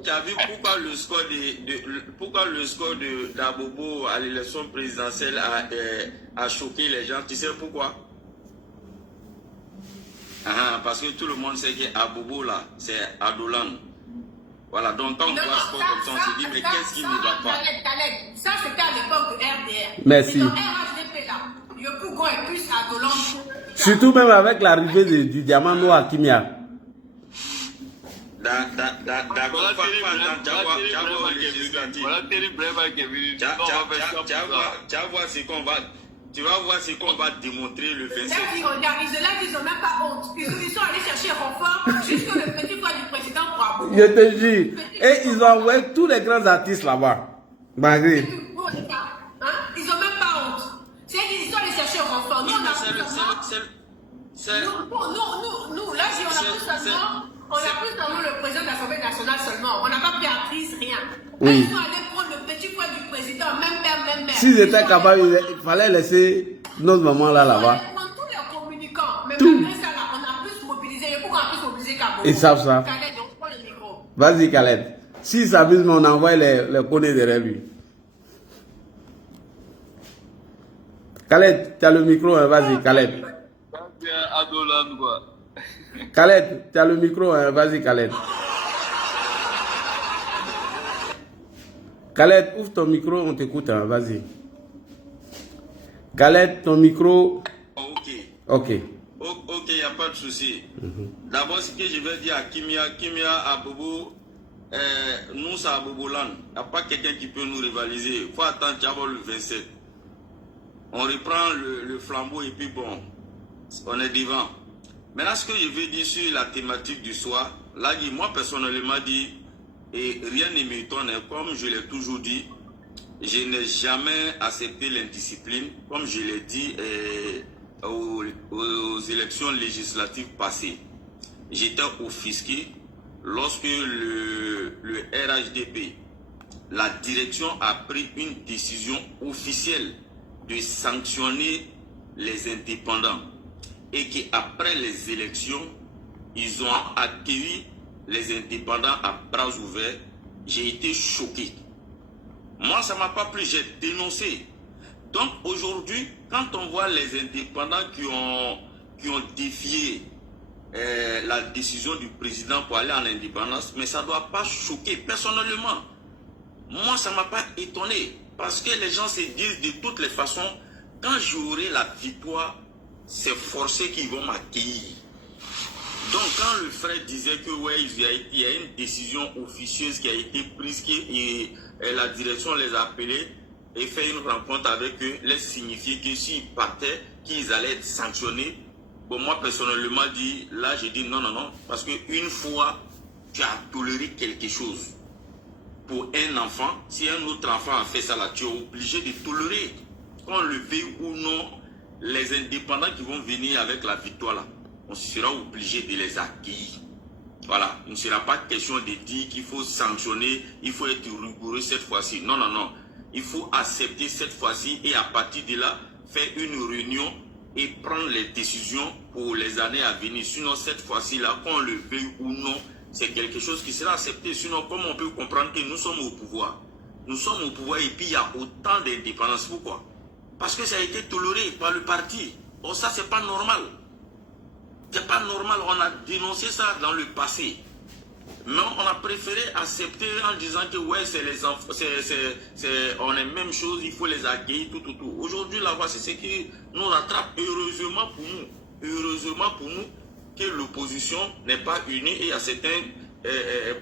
tu as vu pourquoi le score d'Abobo à l'élection présidentielle a choqué les gens? Tu sais pourquoi? Parce que tout le monde sait qu'Abobo là, c'est Adolan. Voilà, donc quand on voit ce sport comme ça, on se dit, mais qu'est-ce qui ne va pas? Ça, c'était à l'époque de RDR. Merci. Mais dans RHDP, là, Yopougon est plus Adolan. Surtout même avec l'arrivée du diamant noir Kimia. D'accord, tu vas voir ce qu'on va démontrer le 27. Regarde, ils n'ont même pas honte. Ils sont allés chercher renfort jusqu'à le petit frère du président pour Abobo. Je te jure. Et ils ont envoyé tous les grands artistes là-bas. Malgré. Ils n'ont même pas honte. C'est qu'ils sont allés chercher renfort. Nous, on a nous, là, on a plus seulement le président de l'Assemblée nationale seulement. On n'a pas Béatrice, rien. Oui. Ils sont allés prendre le petit frère du président, même père. S'ils étaient capables, il fallait laisser notre maman là-bas. On tous les communicants. Mais malgré ça, là, on a plus mobilisé. Pourquoi on a plus mobilisé qu'Abobo? Ils savent ça. Khaled, on prend le micro. Vas-y, Khaled. S'ils s'amusent, on envoie les connus derrière lui. Khaled, tu as le micro, hein, vas-y, Khaled. Adolan, quoi. Khaled, tu as le micro, hein, vas-y, Khaled. Khaled, ouvre ton micro, on t'écoute, hein, vas-y. Khaled, ton micro. Ok. Ok. Ok, il n'y a pas de souci. D'abord, ce que je vais dire à Kimia à Bobo, nous, c'est à Boboland. Il n'y a pas quelqu'un qui peut nous rivaliser. Il faut attendre d'abord le 27. On reprend le flambeau et puis bon, on est devant. Maintenant, ce que je veux dire sur la thématique du soir, là, moi, personnellement, dit, et rien ne m'étonne, comme je l'ai toujours dit, je n'ai jamais accepté l'indiscipline, comme je l'ai dit aux élections législatives passées. J'étais offusqué lorsque le RHDP, la direction a pris une décision officielle de sanctionner les indépendants et qu'après les élections, ils ont accueilli les indépendants à bras ouverts. J'ai été choqué. Moi, ça ne m'a pas plu, j'ai dénoncé. Donc aujourd'hui, quand on voit les indépendants qui ont défié la décision du président pour aller en indépendance, mais ça ne doit pas choquer personnellement. Moi, ça ne m'a pas étonné. Parce que les gens se disent de toutes les façons, quand j'aurai la victoire, c'est forcé qu'ils vont m'accueillir. Donc quand le frère disait que ouais, il y a une décision officieuse qui a été prise, et la direction les a appelés et fait une rencontre avec eux, les signifier que s'ils partaient, qu'ils allaient être sanctionnés. Bon, moi personnellement, là j'ai dit non, parce qu'une fois, tu as toléré quelque chose. Pour un enfant, si un autre enfant a fait ça là, tu es obligé de tolérer. Qu'on le veuille ou non, les indépendants qui vont venir avec la victoire là, on sera obligé de les accueillir. Voilà, il ne sera pas question de dire qu'il faut sanctionner, il faut être rigoureux cette fois-ci. Non. Il faut accepter cette fois-ci et à partir de là, faire une réunion et prendre les décisions pour les années à venir. Sinon, cette fois-ci là, qu'on le veuille ou non, c'est quelque chose qui sera accepté. Sinon, comment on peut comprendre que nous sommes au pouvoir? Nous sommes au pouvoir et puis il y a autant d'indépendance. Pourquoi? Parce que ça a été toléré par le parti. Bon, ça, c'est pas normal. C'est pas normal. On a dénoncé ça dans le passé. Mais on a préféré accepter en disant que ouais, c'est les enfants, on est même chose, il faut les accueillir, tout. Aujourd'hui, la voie, c'est ce qui nous rattrape. Heureusement pour nous, que l'opposition n'est pas unie et il y a certains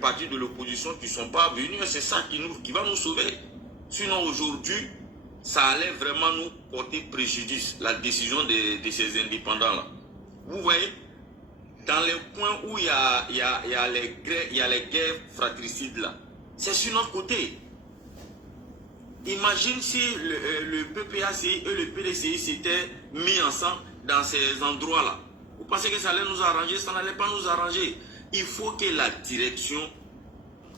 partis de l'opposition qui ne sont pas venus. C'est ça qui va nous sauver. Sinon, aujourd'hui, ça allait vraiment nous porter préjudice, la décision de ces indépendants-là. Vous voyez, dans les coins où il y a les guerres fratricides là, c'est sur notre côté. Imagine si le PPACI et le PDCI s'étaient mis ensemble dans ces endroits-là. Vous pensez que ça allait nous arranger? Ça n'allait pas nous arranger. Il faut que la direction,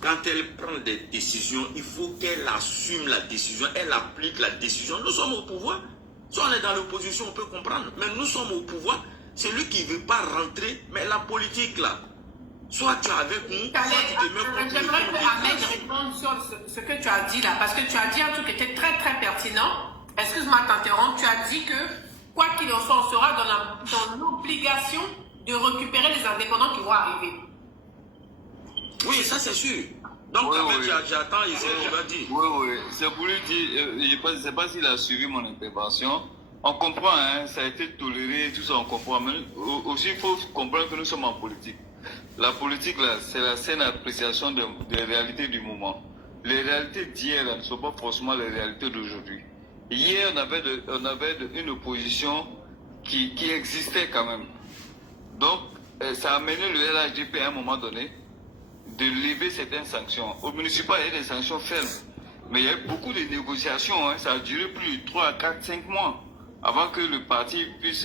quand elle prend des décisions, il faut qu'elle assume la décision, elle applique la décision. Nous sommes au pouvoir. Si on est dans l'opposition, on peut comprendre. Mais nous sommes au pouvoir. C'est lui qui ne veut pas rentrer. Mais la politique, là, soit tu es avec nous, soit tu te mets contre nous. J'aimerais que Ahmed réponde sur ce que tu as dit là. Parce que tu as dit un truc qui était très très pertinent. Excuse-moi de t'interrompre. Tu as dit que, quoi qu'il en soit, on sera dans l'obligation de récupérer les indépendants qui vont arriver. Oui, ça c'est sûr. Donc, j'attends, il va dire. Oui. C'est pour lui dire, je ne sais pas s'il a suivi mon intervention. On comprend, hein, ça a été toléré, tout ça, on comprend. Mais aussi, il faut comprendre que nous sommes en politique. La politique, là, c'est la saine appréciation des réalités du moment. Les réalités d'hier ne sont pas forcément les réalités d'aujourd'hui. Hier, on avait une opposition qui existait quand même. Donc, ça a amené le RHDP à un moment donné de lever certaines sanctions. Au municipal, il y a des sanctions fermes. Mais il y a eu beaucoup de négociations. Hein. Ça a duré plus de 3, 4, 5 mois avant que le parti puisse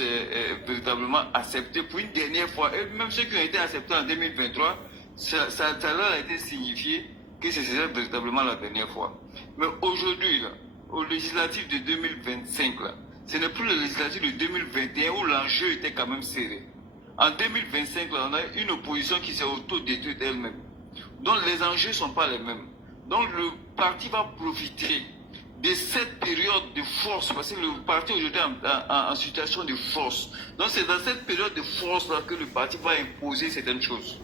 véritablement accepter pour une dernière fois. Et même ceux qui ont été acceptés en 2023, ça leur a été signifié que c'était véritablement la dernière fois. Mais aujourd'hui, là, au législatif de 2025, là, ce n'est plus le législatif de 2021 où l'enjeu était quand même serré. En 2025, là, on a une opposition qui s'est auto-détruite elle-même. Donc les enjeux ne sont pas les mêmes. Donc le parti va profiter de cette période de force, parce que le parti aujourd'hui est en situation de force. Donc c'est dans cette période de force-là que le parti va imposer certaines choses.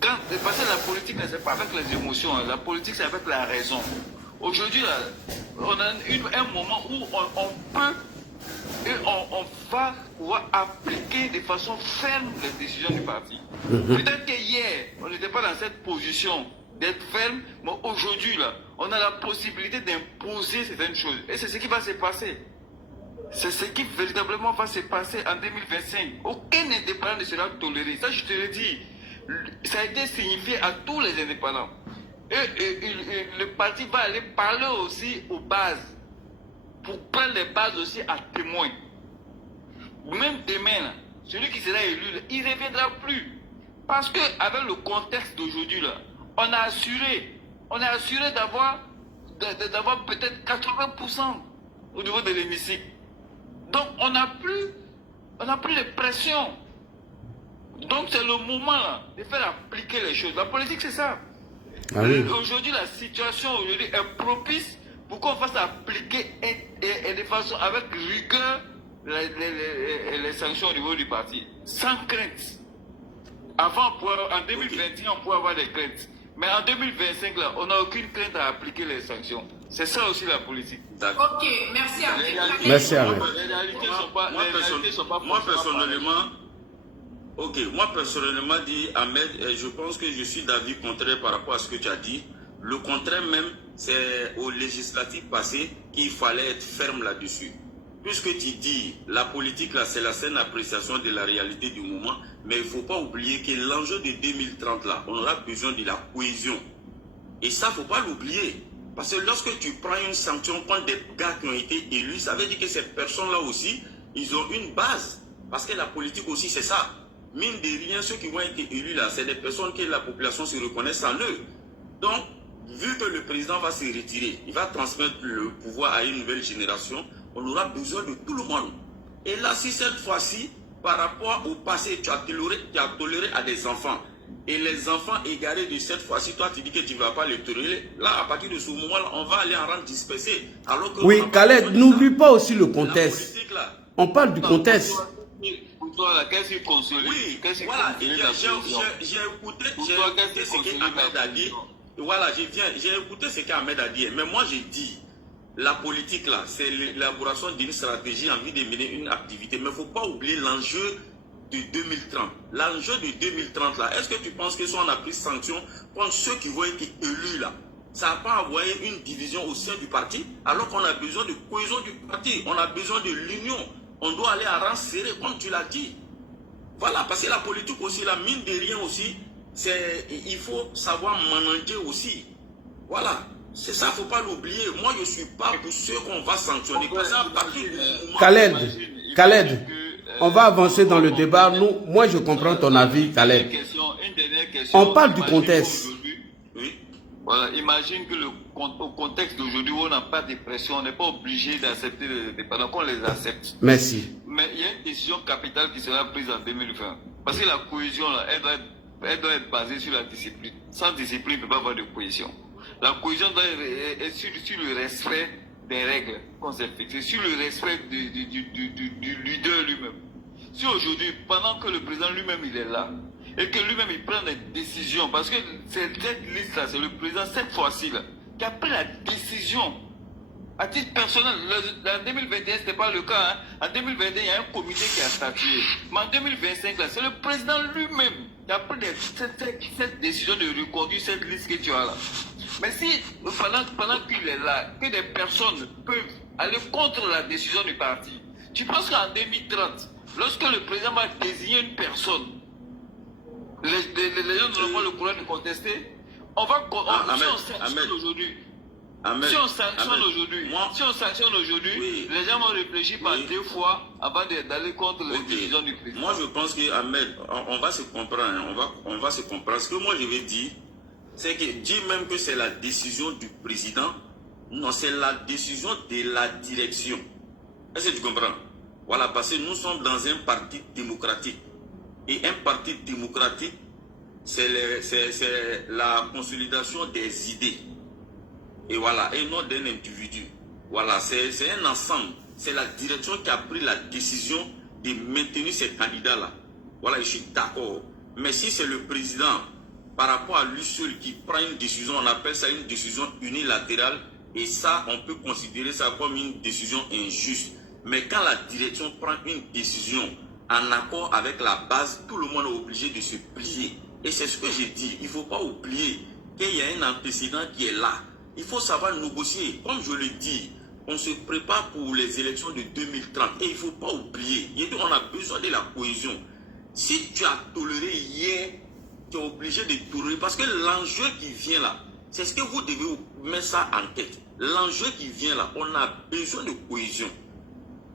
Parce que la politique, ce n'est pas avec les émotions, hein. La politique, c'est avec la raison. Aujourd'hui, on a un moment où on peut et on va pouvoir appliquer de façon ferme les décisions du parti. Peut-être qu'hier, on n'était pas dans cette position d'être ferme, mais aujourd'hui, là, on a la possibilité d'imposer certaines choses. Et c'est ce qui va se passer. C'est ce qui véritablement va se passer en 2025. Aucun indépendant ne sera toléré. Ça, je te le dis. Ça a été signifié à tous les indépendants. Et le parti va aller parler aussi aux bases, pour prendre les bases aussi à témoin. Même demain, là, celui qui sera élu, là, il ne reviendra plus. Parce qu'avec le contexte d'aujourd'hui, là, on a assuré d'avoir peut-être 80% au niveau de l'hémicycle. Donc on n'a plus de pression. Donc c'est le moment là, de faire appliquer les choses. La politique, c'est ça. Ah oui. Aujourd'hui, la situation aujourd'hui est propice pour qu'on fasse appliquer et de façon avec rigueur les sanctions au niveau du parti, sans crainte. Avant, en 2021, on pouvait avoir des craintes. Mais en 2025, là, on n'a aucune crainte à appliquer les sanctions. C'est ça aussi la politique. Ok, merci à vous. Merci à vous. Les réalités ne sont pas moi personnellement, dit Ahmed, je pense que je suis d'avis contraire par rapport à ce que tu as dit. Le contraire même, c'est au législatif passé qu'il fallait être ferme là-dessus. Puisque tu dis, la politique là, c'est la saine appréciation de la réalité du moment, mais il ne faut pas oublier que l'enjeu de 2030 là, on aura besoin de la cohésion. Et ça, il ne faut pas l'oublier. Parce que lorsque tu prends une sanction contre des gars qui ont été élus, ça veut dire que ces personnes-là aussi, ils ont une base. Parce que la politique aussi, c'est ça. Mine de rien, ceux qui vont être élus là, c'est des personnes que la population se reconnaisse en eux. Donc, vu que le président va se retirer, il va transmettre le pouvoir à une nouvelle génération, on aura besoin de tout le monde. Et là, si cette fois-ci, par rapport au passé, tu as toléré à des enfants, et les enfants égarés de cette fois-ci, toi tu dis que tu ne vas pas les tolérer, là, à partir de ce moment-là, on va aller en rang dispersé. Alors que oui, Khaled, n'oublie pas aussi le contexte. On parle du contexte. Pour toi, là, qu'est-ce qui consolide? Oui, voilà, j'ai écouté ce qu'Ahmed a dit. Voilà, j'ai écouté ce qu'Ahmed a dit. Mais moi, j'ai dit, la politique, là, c'est l'élaboration d'une stratégie en vue de mener une activité. Mais il ne faut pas oublier l'enjeu de 2030. L'enjeu de 2030, là, est-ce que tu penses que si on a pris sanction contre ceux qui vont être élus, là, ça n'a pas envoyé une division au sein du parti, alors qu'on a besoin de cohésion du parti, on a besoin de l'union. On doit aller à rang serré, comme tu l'as dit. Voilà, parce que la politique aussi, la mine de rien aussi, il faut savoir manager aussi. Voilà, c'est ça, il ne faut pas l'oublier. Moi, je ne suis pas pour ceux qu'on va sanctionner. Khaled, on va avancer dans le débat. Moi, je comprends ton avis, Khaled. On parle du contexte. Voilà, imagine que au contexte d'aujourd'hui où on n'a pas de pression, on n'est pas obligé d'accepter les indépendants, qu'on les accepte. Merci. Mais il y a une décision capitale qui sera prise en 2020. Parce que la cohésion, là, elle doit être basée sur la discipline. Sans discipline, il ne peut pas avoir de cohésion. La cohésion doit être sur le respect des règles qu'on s'est fixées, sur le respect du leader lui-même. Si aujourd'hui, pendant que le président lui-même il est là, et que lui-même il prend des décisions, parce que cette liste-là, c'est le président cette fois-ci là, qui a pris la décision à titre personnel. En 2021, ce n'était pas le cas. Hein. En 2021, il y a un comité qui a statué. Mais en 2025, là, c'est le président lui-même qui a pris cette décision de reconduire cette liste que tu as là. Mais si, pendant qu'il est là, que des personnes peuvent aller contre la décision du parti, tu penses qu'en 2030, lorsque le président va désigner une personne, les gens n'auront pas le courage de contester. On va si on sanctionne aujourd'hui, les gens vont réfléchir par deux fois avant d'aller contre les décisions du président. Moi, je pense que Ahmed, on va se comprendre. Hein, on va se comprendre. Ce que moi, je vais dire, c'est que dire même que c'est la décision du président, non, c'est la décision de la direction. Est-ce que tu comprends? Voilà, parce que nous sommes dans un parti démocratique. Et un parti démocratique, c'est la consolidation des idées. Et voilà, et non d'un individu. Voilà, c'est un ensemble. C'est la direction qui a pris la décision de maintenir ces candidats-là. Voilà, je suis d'accord. Mais si c'est le président, par rapport à lui seul, qui prend une décision, on appelle ça une décision unilatérale, Et ça, on peut considérer ça comme une décision injuste. Mais quand la direction prend une décision en accord avec la base, tout le monde est obligé de se plier. Et c'est ce que j'ai dit. Il ne faut pas oublier qu'il y a un antécédent qui est là. Il faut savoir négocier. Comme je le dis, on se prépare pour les élections de 2030. Et il ne faut pas oublier. On a besoin de la cohésion. Si tu as toléré hier, tu es obligé de tolérer. Parce que l'enjeu qui vient là, c'est ce que vous devez mettre ça en tête. L'enjeu qui vient là, on a besoin de cohésion.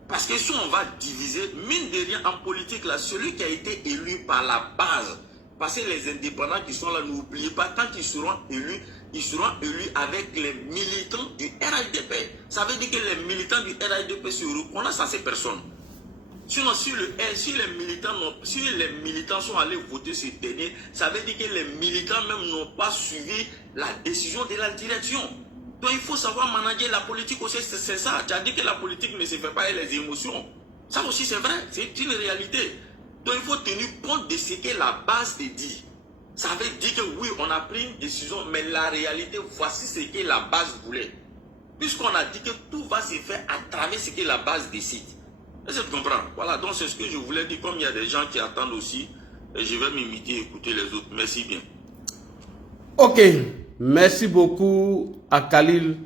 Parce que si on va diviser, mine de rien, en politique, là, celui qui a été élu par la base, parce que les indépendants qui sont là, n'oubliez pas, quand ils seront élus avec les militants du RHDP. Ça veut dire que les militants du RHDP se reconnaissent à ces personnes. Sinon, si les militants sont allés voter ce dernier, ça veut dire que les militants même n'ont pas suivi la décision de la direction. Donc il faut savoir manager la politique aussi, c'est ça. Tu as dit que la politique ne se fait pas avec les émotions. Ça aussi c'est vrai, c'est une réalité. Donc il faut tenir compte de ce que la base te dit. Ça veut dire que oui, on a pris une décision, mais la réalité, voici ce que la base voulait. Puisqu'on a dit que tout va se faire à travers ce que la base décide. Est-ce que tu comprends? Voilà, donc c'est ce que je voulais dire. Comme il y a des gens qui attendent aussi, je vais m'imiter et écouter les autres. Merci bien. Ok, merci beaucoup à Khalil.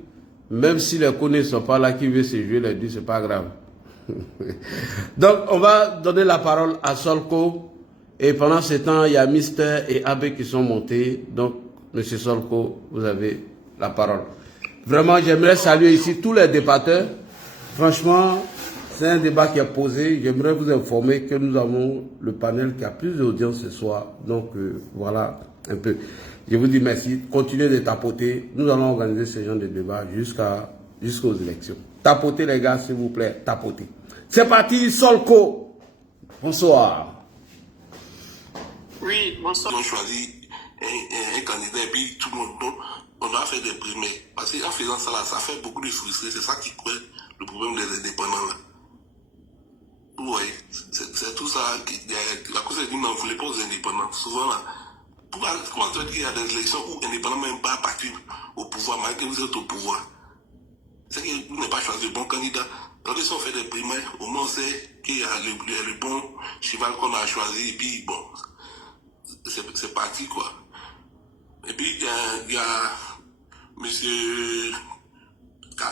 Même si les connus ne sont pas là, qui veut se jouer les deux, c'est pas grave. Donc, on va donner la parole à Solko. Et pendant ce temps, il y a Mister et Abbé qui sont montés. Donc, Monsieur Solko, vous avez la parole. Vraiment, j'aimerais saluer ici tous les débatteurs. Franchement, c'est un débat qui est posé. J'aimerais vous informer que nous avons le panel qui a plus d'audience ce soir. Donc, voilà un peu. Je vous dis merci. Continuez de tapoter. Nous allons organiser ce genre de débat jusqu'aux élections. Tapotez les gars, s'il vous plaît. Tapotez. C'est parti, Solko. Bonsoir. Oui, bonsoir. Ils ont choisi un candidat et puis tout le monde, donc, on a fait des primaires. Parce qu'en faisant ça, là, ça fait beaucoup de frustrés. C'est ça qui crée le problème des indépendants. Là. Vous voyez, c'est tout ça. La cause est qu'on n'en voulait pas aux indépendants. Souvent, là, comment tu dis qu'il y a des élections où les indépendants même pas partir au pouvoir, malgré que vous êtes au pouvoir. C'est que vous n'avez pas choisi le bon candidat. Quand ils ont fait des primaires, au moins on sait qu'il y a le bon cheval qu'on a choisi et puis bon. C'est parti quoi. Et puis il y a monsieur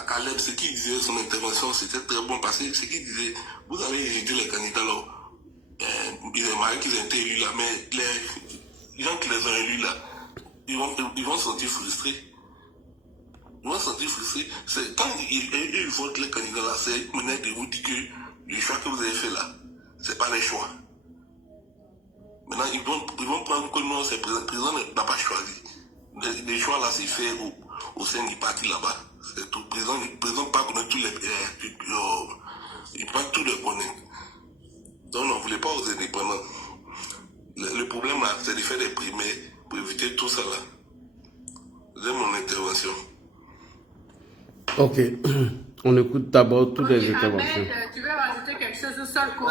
Caleb, ce qu'il disait, son intervention c'était très bon parce que ce qu'il disait, vous avez dit les candidats là, ils aimeraient qu'ils aient été élus là, mais les gens qui les ont élus là, ils vont se sentir frustrés. Ils vont se sentir frustrés. C'est quand ils votent les candidats là, c'est une manière de vous dire que le choix que vous avez fait là, c'est pas les choix. Maintenant, ils vont prendre que non, c'est le président n'a pas choisi. Les choix là, c'est fait au sein du parti là-bas. C'est tout. Le président pas connaître tous les. Il pas tout les connaître. Donc, on ne voulait pas aux indépendants. Le problème là, c'est de faire des primaires pour éviter tout ça là. C'est mon intervention. Ok. On écoute d'abord toutes les interventions. Ahmed, tu veux rajouter quelque chose au Solko?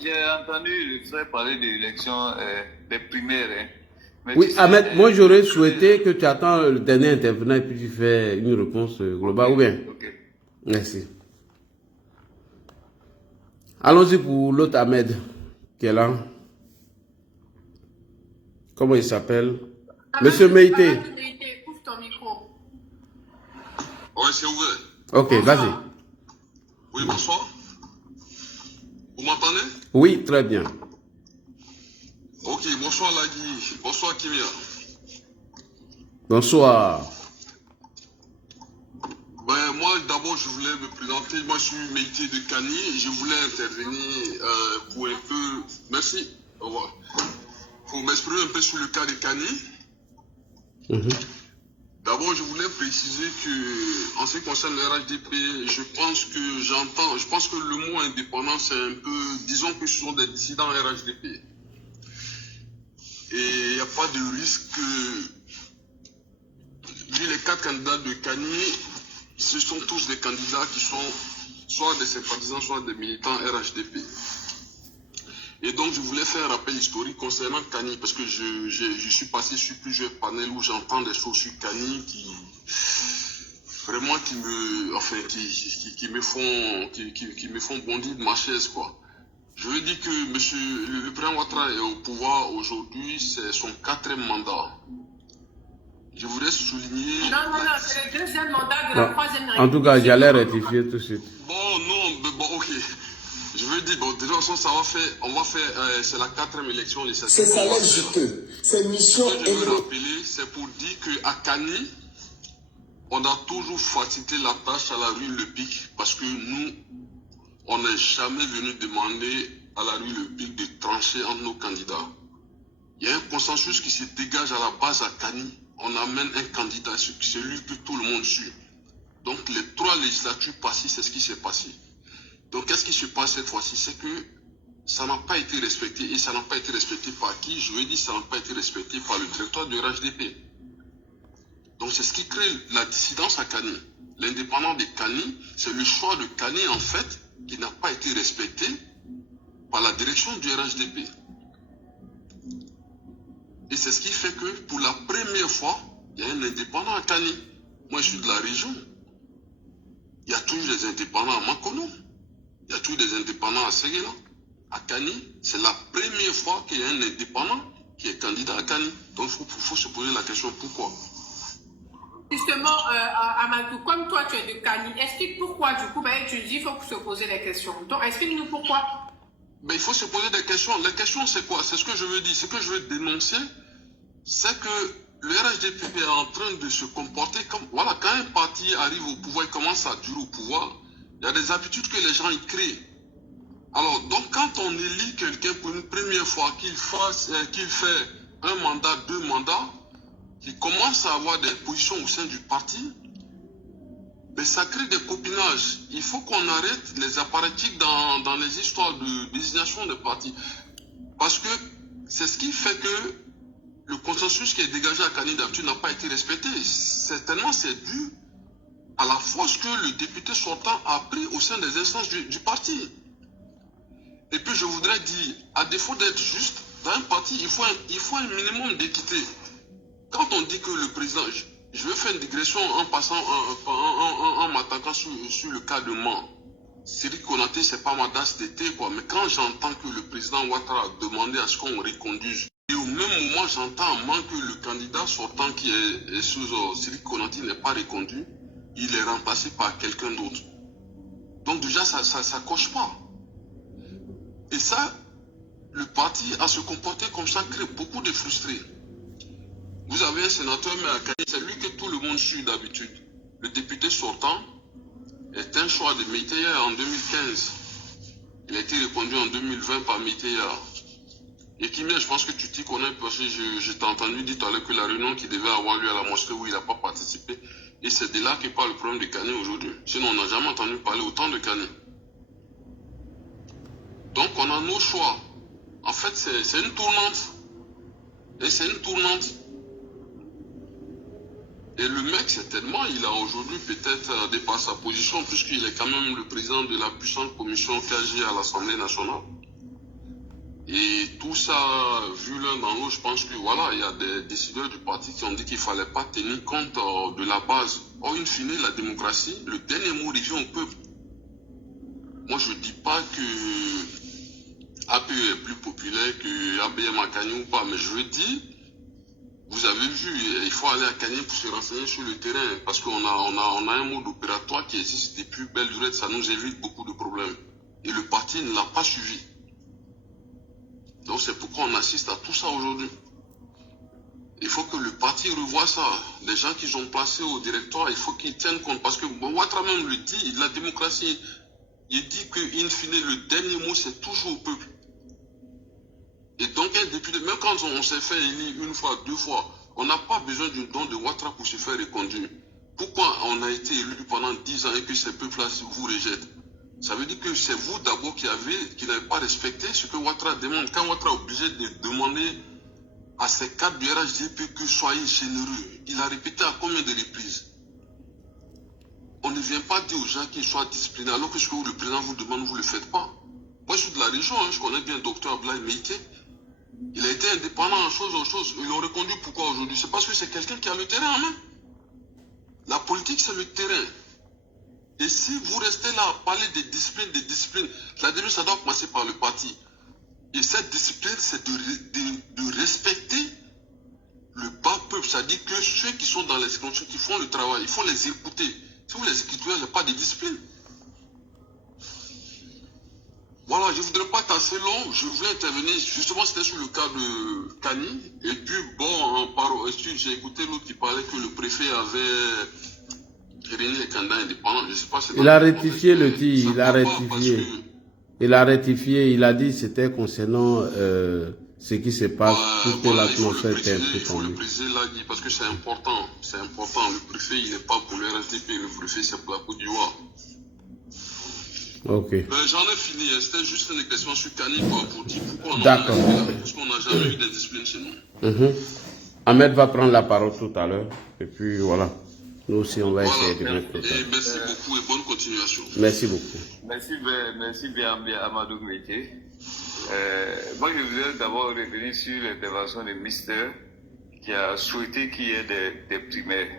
J'ai entendu le frère parler de l'élection des primaires. Hein. Mais Oui, Ahmed, moi j'aurais souhaité que tu attends le dernier intervenant et puis tu fais une réponse globale, ou bien? Ok. Merci. Allons-y pour l'autre Ahmed qui est là. Comment il s'appelle? Monsieur Meïté. Ouvre ton micro. Ouais, c'est ouvert. Ok, vas-y. Oui, bonsoir. Vous m'entendez? Oui, très bien. Ok, bonsoir Lagui. Bonsoir Kimia. Bonsoir. Ben, moi, d'abord, je voulais me présenter. Moi, je suis Meïté de Kani et je voulais intervenir pour un peu. Merci. Au revoir. Pour m'exprimer un peu sur le cas de Kani. D'abord, je voulais préciser que, en ce qui concerne le RHDP, je pense que le mot indépendant, c'est un peu, disons que ce sont des dissidents RHDP. Et il n'y a pas de risque vu les 4 candidats de Kani, ce sont tous des candidats qui sont soit des sympathisants, soit des militants RHDP. Et donc, je voulais faire un rappel historique concernant Kani, parce que je suis passé sur plusieurs panels où j'entends des choses sur Kani vraiment qui me font bondir de ma chaise, quoi. Je veux dire que le président Ouattara est au pouvoir aujourd'hui, c'est son 4e mandat. Je voudrais souligner... Non, c'est le 2e mandat de la 3e République. En tout cas, j'allais rectifier tout de suite. Ok. Je veux dire, de toute façon, on va faire, c'est la 4e élection législative. C'est salaire juteux. C'est mission Ce que je veux rappeler, c'est pour dire qu'à Kani, on a toujours facilité la tâche à la rue Le Pic, parce que nous, on n'est jamais venu demander à la rue Le Pic de trancher entre nos candidats. Il y a un consensus qui se dégage à la base à Kani. On amène un candidat, celui que tout le monde suit. Donc les 3 législatures passées, c'est ce qui s'est passé. Donc qu'est-ce qui se passe cette fois-ci? C'est que ça n'a pas été respecté. Et ça n'a pas été respecté par qui? Je veux dire, ça n'a pas été respecté par le directeur du RHDP. Donc c'est ce qui crée la dissidence à Kani. L'indépendant de Kani, c'est le choix de Kani en fait qui n'a pas été respecté par la direction du RHDP. Et c'est ce qui fait que pour la première fois, il y a un indépendant à Kani. Moi je suis de la région. Il y a toujours des indépendants à Makono. Il y a toujours des indépendants à Séguéla. À Kani, c'est la première fois qu'il y a un indépendant qui est candidat à Kani. Donc il faut se poser la question pourquoi. Justement, Amadou, comme toi tu es de Kani, explique pourquoi du coup, tu dis qu'il faut se poser des questions. Donc explique-nous pourquoi. Il faut se poser des questions. Les questions c'est quoi? C'est ce que je veux dire. Ce que je veux dénoncer, c'est que le RHDP est en train de se comporter comme... Voilà, quand un parti arrive au pouvoir, il commence à durer au pouvoir, il y a des habitudes que les gens y créent. Alors, donc quand on élit quelqu'un pour une première fois, qu'il fait un mandat, 2 mandats, qu'il commence à avoir des positions au sein du parti, mais ça crée des copinages. Il faut qu'on arrête les apparatchiks dans les histoires de désignation des partis. Parce que c'est ce qui fait que le consensus qui est dégagé à Kani d'habitude n'a pas été respecté. Certainement, c'est dû à la force que le député sortant a pris au sein des instances du parti. Et puis, je voudrais dire, à défaut d'être juste, dans un parti, il faut un minimum d'équité. Quand on dit que le président... Je vais faire une digression en m'attaquant sur le cas de Mans. Siri Konaté, c'est pas ma tasse d'été, quoi. Mais quand j'entends que le président Ouattara a demandé à ce qu'on reconduise, et au même moment, j'entends en Mans que le candidat sortant qui est sous Siri Konaté n'est pas reconduit, il est remplacé par quelqu'un d'autre. Donc déjà, ça coche pas. Et ça, le parti à se comporter comme ça crée beaucoup de frustrés. Vous avez un sénateur, mais à Kani, c'est lui que tout le monde suit d'habitude. Le député sortant est un choix de Meïteya en 2015. Il a été reconduit en 2020 par Meïteya. Et Kimia, je pense que tu t'y connais parce que je t'ai entendu dire tout à l'heure que la réunion qui devait avoir lieu à la mosquée où il n'a pas participé. Et c'est de là que parle le problème de Kani aujourd'hui. Sinon, on n'a jamais entendu parler autant de Kani. Donc, on a nos choix. En fait, c'est une tournante. Et c'est une tournante. Et le mec, certainement, il a aujourd'hui peut-être dépassé sa position puisqu'il est quand même le président de la puissante commission KG à l'Assemblée nationale. Et tout ça, vu l'un dans l'autre, je pense que voilà, il y a des décideurs du parti qui ont dit qu'il ne fallait pas tenir compte de la base. Or, in fine, la démocratie, le dernier mot revient au peuple. Moi, je ne dis pas que APE est plus populaire que ABM à Kani ou pas, mais je veux dire, vous avez vu, il faut aller à Kani pour se renseigner sur le terrain, parce qu'on a un mode opératoire qui existe depuis belle durée, ça nous évite beaucoup de problèmes. Et le parti ne l'a pas suivi. Donc c'est pourquoi on assiste à tout ça aujourd'hui. Il faut que le parti revoie ça. Les gens qu'ils ont placés au directoire, il faut qu'ils tiennent compte. Parce que Ouattara même le dit, la démocratie, il dit que, in fine, le dernier mot, c'est toujours au peuple. Et donc, un député, même quand on s'est fait élire 1 fois, 2 fois, on n'a pas besoin du don de Ouattara pour se faire reconduire. Pourquoi on a été élu pendant 10 ans et que ces peuples-là vous rejettent? Ça veut dire que c'est vous d'abord qui n'avez pas respecté ce que Ouattara demande. Quand Ouattara est obligé de demander à ses cadres du RHDP que soyez généreux, il a répété à combien de reprises? On ne vient pas dire aux gens qu'ils soient disciplinés alors que ce que le président vous demande, vous ne le faites pas. Moi, je suis de la région, je connais bien le docteur Ablaï Meïté. Il a été indépendant en chose. Ils l'ont reconduit pourquoi aujourd'hui? C'est parce que c'est quelqu'un qui a le terrain en main. La politique, c'est le terrain. Et si vous restez là à parler des disciplines, la démarche, ça doit passer par le parti. Et cette discipline, c'est de respecter le bas peuple. C'est-à-dire que ceux qui sont dans les circonscriptions, qui font le travail, il faut les écouter. Si vous les écoutez, il n'y a pas de discipline. Voilà, je ne voudrais pas tasser long. Je voulais intervenir, justement, c'était sur le cas de Kani. Et puis, bon, j'ai écouté l'autre qui parlait que le préfet avait réuni les candidats indépendants. Je sais pas si il a rectifié le tir, il a rectifié. Il a rectifié, il a dit que c'était concernant ce qui se passe, puisque l'atmosphère était un peu Il faut le préciser là, parce que c'est important. C'est important. Le préfet, il n'est pas pour le RSDP. Le préfet, c'est pour la Côte d'Ivoire. Ok. J'en ai fini. C'était juste une question sur Kani pour dire pourquoi on D'accord. parce qu'on n'a jamais eu de discipline chez nous. Ahmed va prendre la parole tout à l'heure. Et puis voilà. Nous aussi, on va essayer de mettre tout ça. Merci beaucoup et bonne continuation. Merci beaucoup. Merci bien, Amadou Métier. Moi, je voudrais d'abord revenir sur l'intervention de Mister qui a souhaité qu'il y ait des primaires.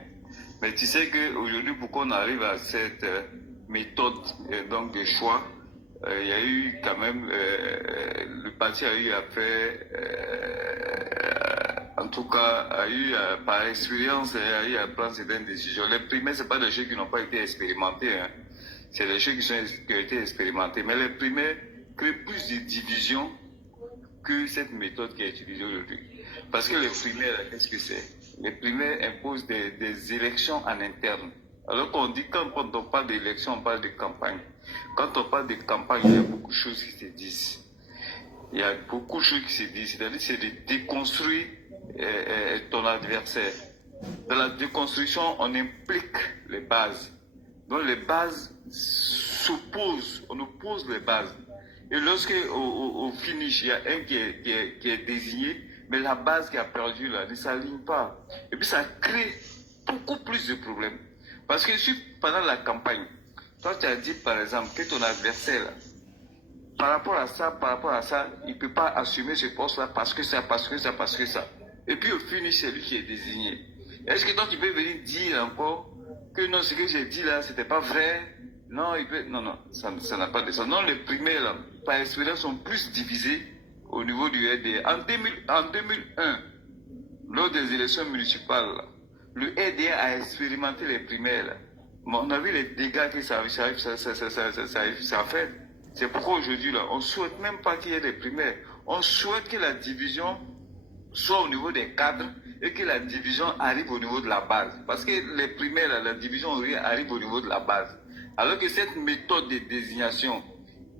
Mais tu sais qu'aujourd'hui, pour qu'on arrive à cette méthode donc de choix, il y a eu quand même, le parti a eu à faire, en tout cas, a eu par expérience, a eu à prendre certaines décisions. Les primaires, ce n'est pas des choses qui n'ont pas été expérimentées, hein. C'est des choses qui ont été expérimentées. Mais les primaires créent plus de divisions que cette méthode qui est utilisée aujourd'hui. Parce que les primaires, qu'est-ce que c'est? Les primaires imposent des élections en interne. Alors qu'on dit, quand on parle d'élections, on parle de campagne. Quand on parle de campagne, il y a beaucoup de choses qui se disent. Il y a beaucoup de choses qui se disent. C'est-à-dire, c'est de déconstruire ton adversaire. Dans la déconstruction, on implique les bases. Donc les bases s'opposent, on oppose les bases. Et lorsque au finish, il y a un qui est désigné, mais la base qui a perdu là ne s'aligne pas. Et puis ça crée beaucoup plus de problèmes. Parce que pendant la campagne, toi tu as dit par exemple que ton adversaire, là, par rapport à ça, il ne peut pas assumer ce poste-là parce que ça. Et puis au finish, c'est lui qui est désigné. Est-ce que toi tu peux venir dire encore que non, ce que j'ai dit là, c'était pas vrai? Non, ça n'a pas de sens. Non, les primaires, là, par expérience, sont plus divisés au niveau du RDA. En 2001, lors des élections municipales, là, le RDA a expérimenté les primaires. Là. Mais on a vu les dégâts que ça a fait. C'est pourquoi aujourd'hui, là, on ne souhaite même pas qu'il y ait des primaires. On souhaite que la division soit au niveau des cadres et que la division arrive au niveau de la base. Parce que les primaires, là, la division arrive au niveau de la base. Alors que cette méthode de désignation,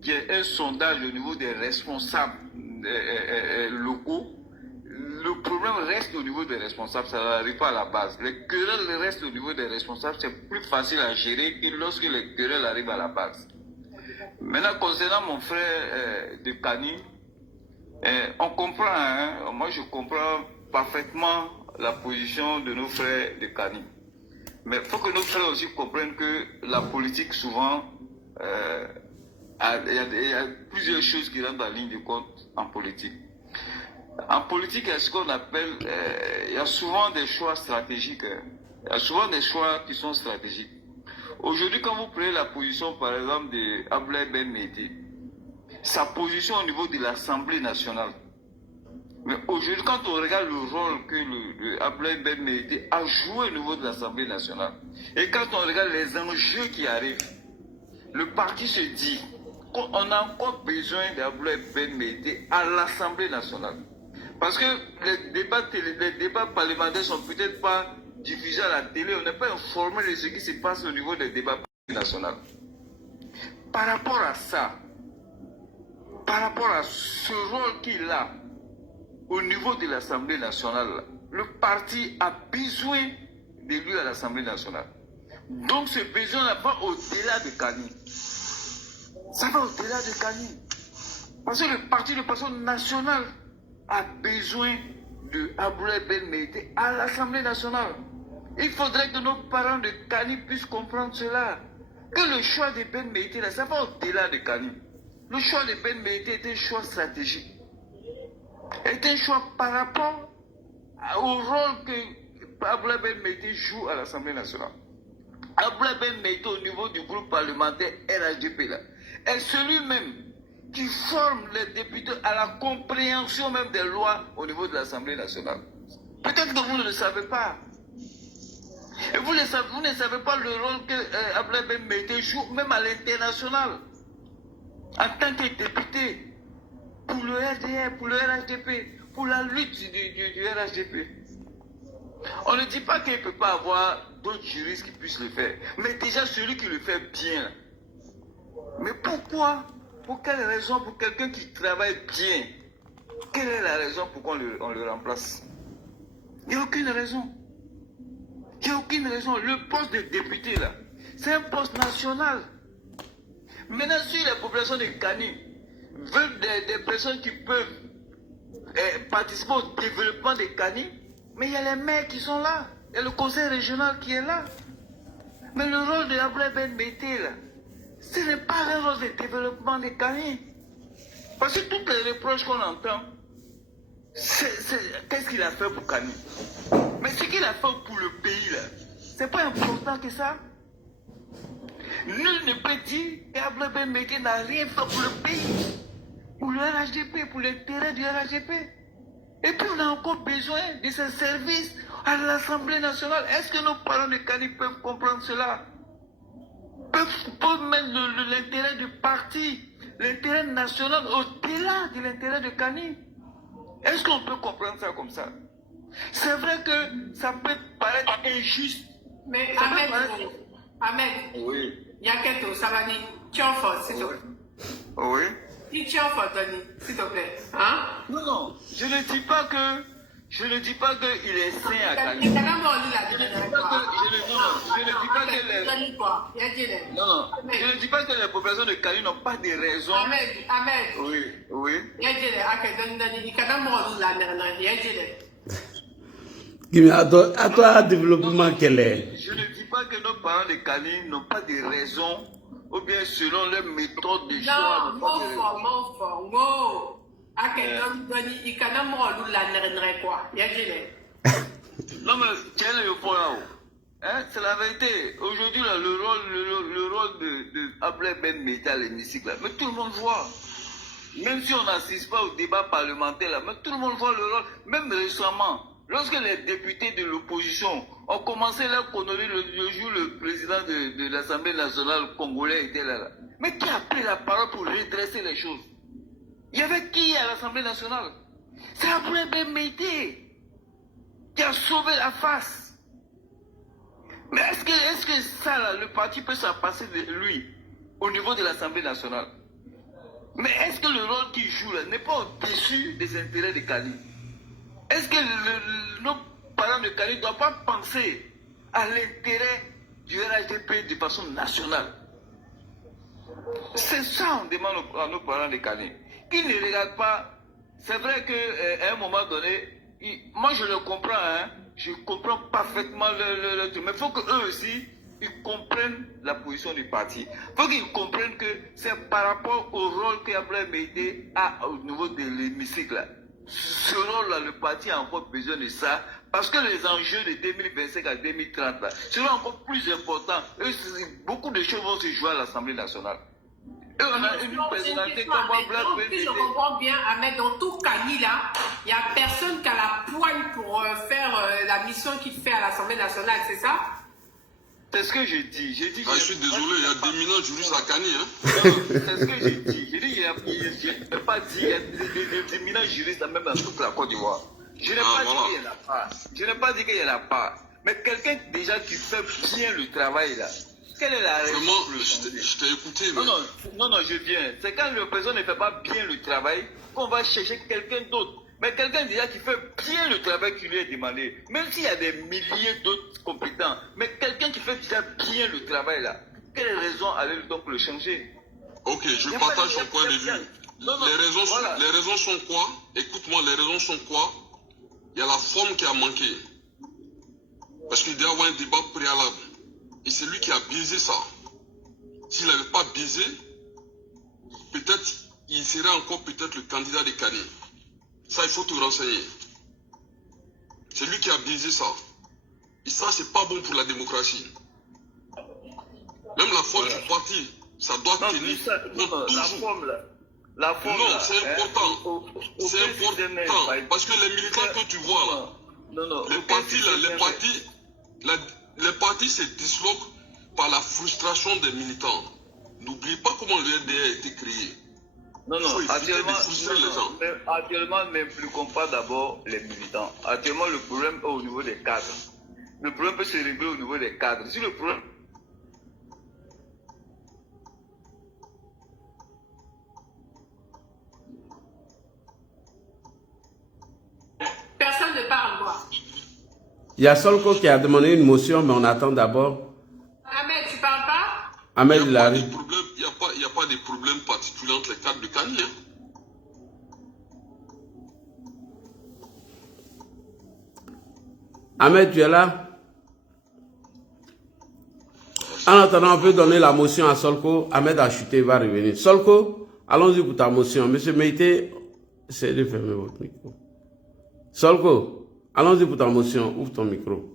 qui est un sondage au niveau des responsables locaux, le problème reste au niveau des responsables, ça n'arrive pas à la base. Les querelles restent au niveau des responsables, c'est plus facile à gérer que lorsque les querelles arrivent à la base. Maintenant, concernant mon frère de Kani, on comprend, hein, moi je comprends parfaitement la position de nos frères de Kani. Mais il faut que nos frères aussi comprennent que la politique, souvent, il y a plusieurs choses qui rentrent en ligne de compte en politique. En politique, il y a ce qu'on appelle, il y a souvent des choix stratégiques. Il y a souvent des choix qui sont stratégiques. Aujourd'hui, quand vous prenez la position, par exemple, de Abdoulaye Ben Meïté, sa position au niveau de l'Assemblée nationale. Mais aujourd'hui, quand on regarde le rôle que Abdoulaye Ben Meïté a joué au niveau de l'Assemblée nationale, et quand on regarde les enjeux qui arrivent, le parti se dit qu'on a encore besoin d'Abdoulaye Ben Meïté à l'Assemblée nationale. Parce que les débats parlementaires ne sont peut-être pas diffusés à la télé, on n'est pas informé de ce qui se passe au niveau des débats nationaux. Par rapport à ça, par rapport à ce rôle qu'il a au niveau de l'Assemblée nationale, le parti a besoin de lui à l'Assemblée nationale. Donc ce besoin va au-delà de Kani. Ça va au-delà de Kani. Parce que le parti de façon nationale a besoin de Abdoulaye Ben Meïté à l'Assemblée nationale. Il faudrait que nos parents de Kani puissent comprendre cela. Que le choix de Ben Meïté, là, ça va au-delà de Kani. Le choix de Ben Meïté est un choix stratégique. Est un choix par rapport au rôle que Abdoulaye Ben Meïté joue à l'Assemblée nationale. Abdoulaye Ben Meïté au niveau du groupe parlementaire RHDP là, est celui-même qui forme les députés à la compréhension même des lois au niveau de l'Assemblée nationale. Peut-être que vous ne le savez pas. Et vous ne savez pas le rôle que Abdoulaye Ben Meïté joue même à l'international en tant que député pour le RDR, pour le RHDP, pour la lutte du RHDP. On ne dit pas qu'il ne peut pas avoir d'autres juristes qui puissent le faire, mais déjà celui qui le fait bien. Mais pourquoi? Pour quelle raison? Pour quelqu'un qui travaille bien, quelle est la raison pour qu'on le remplace? Il n'y a aucune raison. Il n'y a aucune raison. Le poste de député, là, c'est un poste national. Maintenant, si les populations de Kani veulent des personnes qui peuvent participer au développement de Kani, mais il y a les maires qui sont là. Il y a le conseil régional qui est là. Mais le rôle de Abdoulaye Ben Meïté, là, ce n'est pas un rôle de développement de Kani. Parce que toutes les reproches qu'on entend, qu'est-ce qu'il a fait pour Kani? Mais ce qu'il a fait pour le pays, là, c'est pas important que ça. Nul ne peut dire qu'Abdoulaye Ben Meïté n'a rien fait pour le pays, pour le RHDP, pour l'intérêt du RHDP. Et puis on a encore besoin de ces services à l'Assemblée nationale. Est-ce que nos parents de Kani peuvent comprendre cela? Peuvent mettre l'intérêt du parti, l'intérêt national au-delà de l'intérêt de Kani? Est-ce qu'on peut comprendre ça comme ça? C'est vrai que ça peut paraître injuste. Mais Ça Ahmed, oui. Yaketo, Savani, Tchonfo, s'il te plaît. Oui. Dis Tchonfo, Tony, s'il te plaît. Hein? Non, je ne dis pas que il est sain à Kani. Je Je ne dis pas que les populations de Kani n'ont pas de raison. Ahmed. Oui. À toi, développement quel est? Je ne dis pas que nos parents de Kani n'ont pas de raison, ou bien selon leur méthode de choix. Non, mais tiens le point là-haut. Hein, c'est la vérité. Aujourd'hui, là, le rôle de Abdoulaye Ben Meïté à l'hémicycle, là, mais tout le monde voit. Même si on n'assiste pas au débat parlementaire, là, mais tout le monde voit le rôle. Même récemment, lorsque les députés de l'opposition ont commencé leur connerie le jour où le président de l'Assemblée nationale congolais était là, mais qui a pris la parole pour redresser les choses? Il y avait qui à l'Assemblée nationale? C'est Abdoulaye Ben Meïté qui a sauvé la face. Mais est-ce que ça, là, le parti peut s'en passer de lui au niveau de l'Assemblée nationale? Mais est-ce que le rôle qu'il joue là n'est pas au-dessus des intérêts de Kani? Est-ce que nos parents de Kani ne doivent pas penser à l'intérêt du RHDP de façon nationale? C'est ça on demande à nos parents de Kani. Ils ne regardent pas. C'est vrai qu'à un moment donné, moi je le comprends, hein, je comprends parfaitement le truc. Mais il faut qu'eux aussi, ils comprennent la position du parti. Il faut qu'ils comprennent que c'est par rapport au rôle qu'Abdoulaye Meïté a au niveau de l'hémicycle. Ce rôle-là, le parti a encore besoin de ça, parce que les enjeux de 2025 à 2030 là, seront encore plus importants. Beaucoup de choses vont se jouer à l'Assemblée nationale. Et on a une personnalité comme Abdoulaye Meïté. Si je comprends bien, Ahmed, dans tout Kani là, il n'y a personne qui a la poigne pour faire la mission qu'il fait à l'Assemblée nationale, c'est ça? C'est ce que j'ai dit. J'ai dit je suis désolé, il y a d'éminents juristes à Kani. Hein? C'est ce que j'ai dit. J'ai dit, je n'ai pas dit, il y a des éminents juristes même dans toute la Côte d'Ivoire. Je n'ai pas dit qu'il y en a pas. Je n'ai pas dit qu'il y en a pas. Mais quelqu'un déjà qui fait bien le travail là, quelle est la raison? Vraiment, je t'ai écouté. Mais... Non, je viens. C'est quand le président ne fait pas bien le travail qu'on va chercher quelqu'un d'autre. Mais quelqu'un déjà qui fait bien le travail qui lui est demandé, même s'il y a des milliers d'autres compétents, mais quelqu'un qui fait déjà bien le travail là, quelle raison allez-vous donc le changer? Ok, je partage son point de vue. Les raisons sont quoi? Écoute-moi, les raisons sont quoi? Il y a la forme qui a manqué. Parce qu'il doit y avoir un débat préalable. Et c'est lui qui a biaisé ça. S'il n'avait pas biaisé, peut-être il serait encore peut-être le candidat de Kani. Ça, il faut te renseigner. C'est lui qui a biaisé ça. Et ça, c'est pas bon pour la démocratie. Même la forme du parti, ça doit Non, tenir. ça, non, la forme là. La forme Non, là, c'est important. C'est important. Parce que les militants que tu vois là, les partis se disloquent par la frustration des militants. N'oublie pas comment le RDA a été créé. Non, actuellement, les gens. Actuellement, n'impliquons pas d'abord les militants. Actuellement, le problème est au niveau des cadres. Le problème peut se régler au niveau des cadres. Si le problème... Personne ne parle, moi. Il y a Solko qui a demandé une motion, mais on attend d'abord. Ahmed, tu parles pas? Ahmed, Il il n'y a, arrive. a pas de problème particulier entre les cadres de Kani. Hein. Ahmed, tu es là? En attendant, on peut donner la motion à Solko. Ahmed a chuté, il va revenir. Solko, allons-y pour ta motion. Monsieur Meïté, essayez de fermer votre micro. Solko, allons-y pour ta motion. Ouvre ton micro.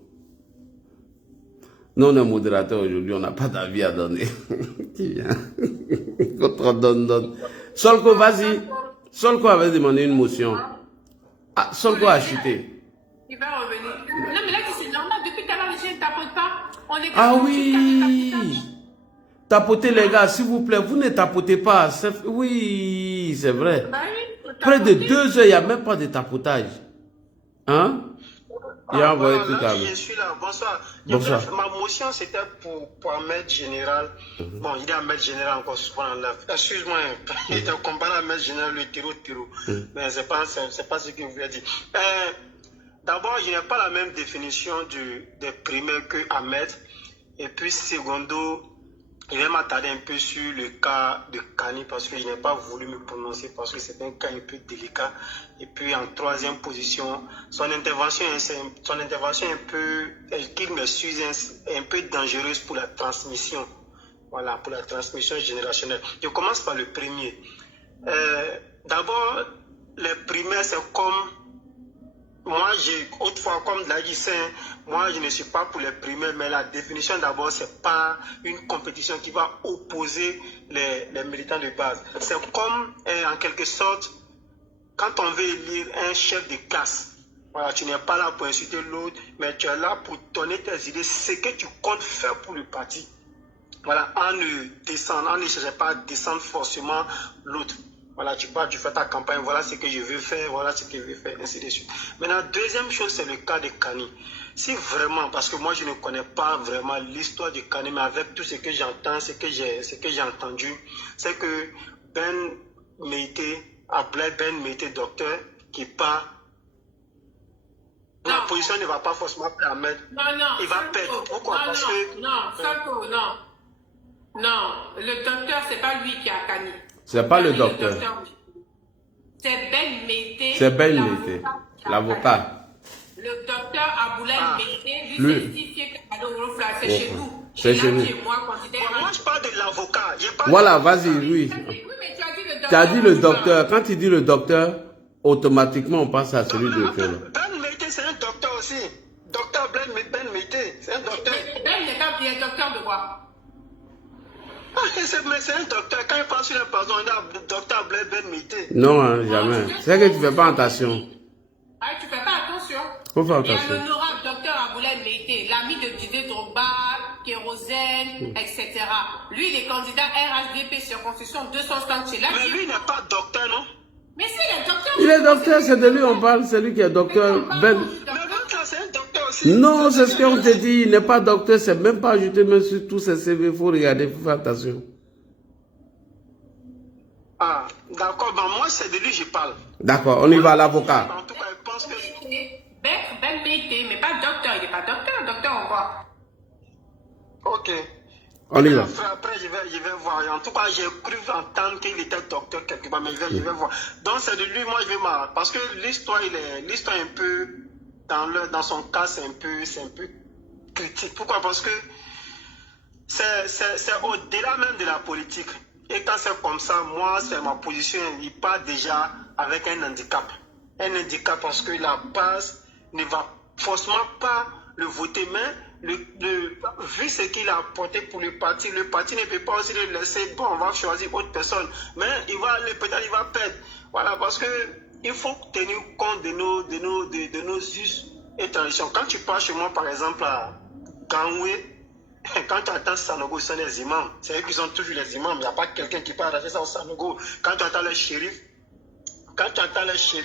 Nous, on est modérateur aujourd'hui, on n'a pas d'avis à donner. Qui vient? Contre donne. Solko, vas-y. Solko avait demandé une motion. Ah, Solko a chuté. Il va revenir. Non, mais là, c'est normal. Depuis tout à l'heure, les gens ne tapotent pas. On est Ah oui. Tapotez, les gars, s'il vous plaît. Vous ne tapotez pas. Oui, c'est vrai. Bah oui, Près de 2 heures, il n'y a même pas de tapotage. Hein? Il a envoyé tout à l'heure. Je suis là, bonsoir. Bonsoir. Ma motion, c'était pour Ahmed Général. Bon, il est Ahmed Général encore souvent en live. Excuse-moi, il te compare à Ahmed Général, le terreau. Mais c'est pas ce que vous voulez dire. D'abord, je n'ai pas la même définition des primaires que Ahmed. Et puis, secondo, je vais m'attarder un peu sur le cas de Kani parce que je n'ai pas voulu me prononcer parce que c'est un cas un peu délicat. Et puis en troisième position, son intervention un peu, qu'il me suit, un peu dangereuse pour la transmission. Voilà, pour la transmission générationnelle. Je commence par le premier. D'abord, les primaires, c'est comme... Moi, autrefois, comme l'a dit Saint, moi, je ne suis pas pour les primaires, mais la définition d'abord, c'est pas une compétition qui va opposer les militants de base. C'est comme, en quelque sorte, quand on veut élire un chef de classe. Voilà, tu n'es pas là pour insulter l'autre, mais tu es là pour donner tes idées, ce que tu comptes faire pour le parti. Voilà, on ne cherche pas à descendre forcément l'autre. Voilà, tu fais ta campagne, voilà ce que je veux faire, voilà ce que je veux faire, ainsi de suite. Maintenant, deuxième chose, c'est le cas de Kani. Si vraiment, parce que moi je ne connais pas vraiment l'histoire de Kani, mais avec tout ce que j'entends, ce que j'ai entendu, c'est que Ablaye Ben Meïté, docteur, qui part, la position ne va pas forcément permettre. Non, il va perdre. Pourquoi? Parce que... Non, le docteur, c'est pas lui qui a Kani. C'est pas le docteur. C'est Ben Meïté. C'est Ben Meïté, l'avocat. Le docteur Abdoulaye Meïté, lui certifié que c'est chez nous. C'est chez nous. Moi, je parle de l'avocat. Voilà, vas-y, oui. Tu as dit le docteur. Quand tu dis le docteur, automatiquement, on passe à celui de Kelo. Ben Meïté, c'est un docteur aussi. Docteur Ben Meïté, c'est un docteur. Ben, il est docteur de quoi? Mais c'est un docteur. Quand il passe sur la pardon, on a docteur Ablaye Ben Meïté. Non, hein, jamais. C'est que tu ne fais pas attention. Ah, tu ne fais pas attention. Faut faire Il y a attention. l'honorable docteur Abdoulaye Meïté, l'ami de Didier Drogba, Kérosène, etc. Lui, il est candidat RHDP circonscription 260 chez la. Mais lui, il n'est pas docteur, non? Mais c'est le docteur. Il est docteur, c'est de lui on parle, c'est lui qui est docteur. Ben. Mais l'autre, c'est un docteur aussi. Non, c'est ce qu'on te dit, il n'est pas docteur, c'est même pas ajouté même sur tous ses CV, il faut regarder, il faut faire attention. Ah, d'accord, ben moi, c'est de lui que je parle. D'accord, on y va à l'avocat. En tout cas, je pense que... Ben Meïté, mais pas docteur, il n'est pas docteur, docteur on voit. Ok. On y va. Après, je vais voir. En tout cas, j'ai cru entendre qu'il était docteur quelque part, mais je vais voir. Donc, c'est de lui, moi, je vais marrer. Parce que l'histoire est un peu, dans son cas, c'est un peu critique. Pourquoi? Parce que c'est au-delà même de la politique. Et quand c'est comme ça, moi, c'est ma position, il part déjà avec un handicap. Un handicap parce que la base ne va forcément pas le voter, mais vu ce qu'il a apporté pour le parti ne peut pas aussi le laisser, bon, on va choisir autre personne. Mais peut-être il va perdre. Voilà, parce que il faut tenir compte de nos us et traditions. Quand tu pars chez moi, par exemple, à Gangwé, quand tu attends Sanogo, ce sont les imams. C'est eux qui sont toujours les imams. Il n'y a pas quelqu'un qui peut arracher ça au Sanogo. Quand tu attends les shérifs,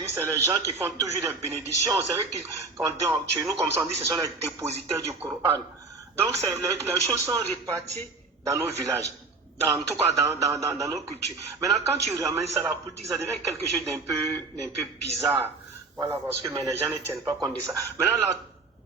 c'est les gens qui font toujours des bénédictions. C'est eux qui, chez nous, comme ça on dit, ce sont les dépositaires du Coran. Donc les choses sont réparties dans nos villages, en tout cas dans nos cultures. Maintenant, quand tu ramènes ça à la politique, ça devient quelque chose d'un peu bizarre. Voilà, parce que mais les gens ne tiennent pas compte de ça. Maintenant, la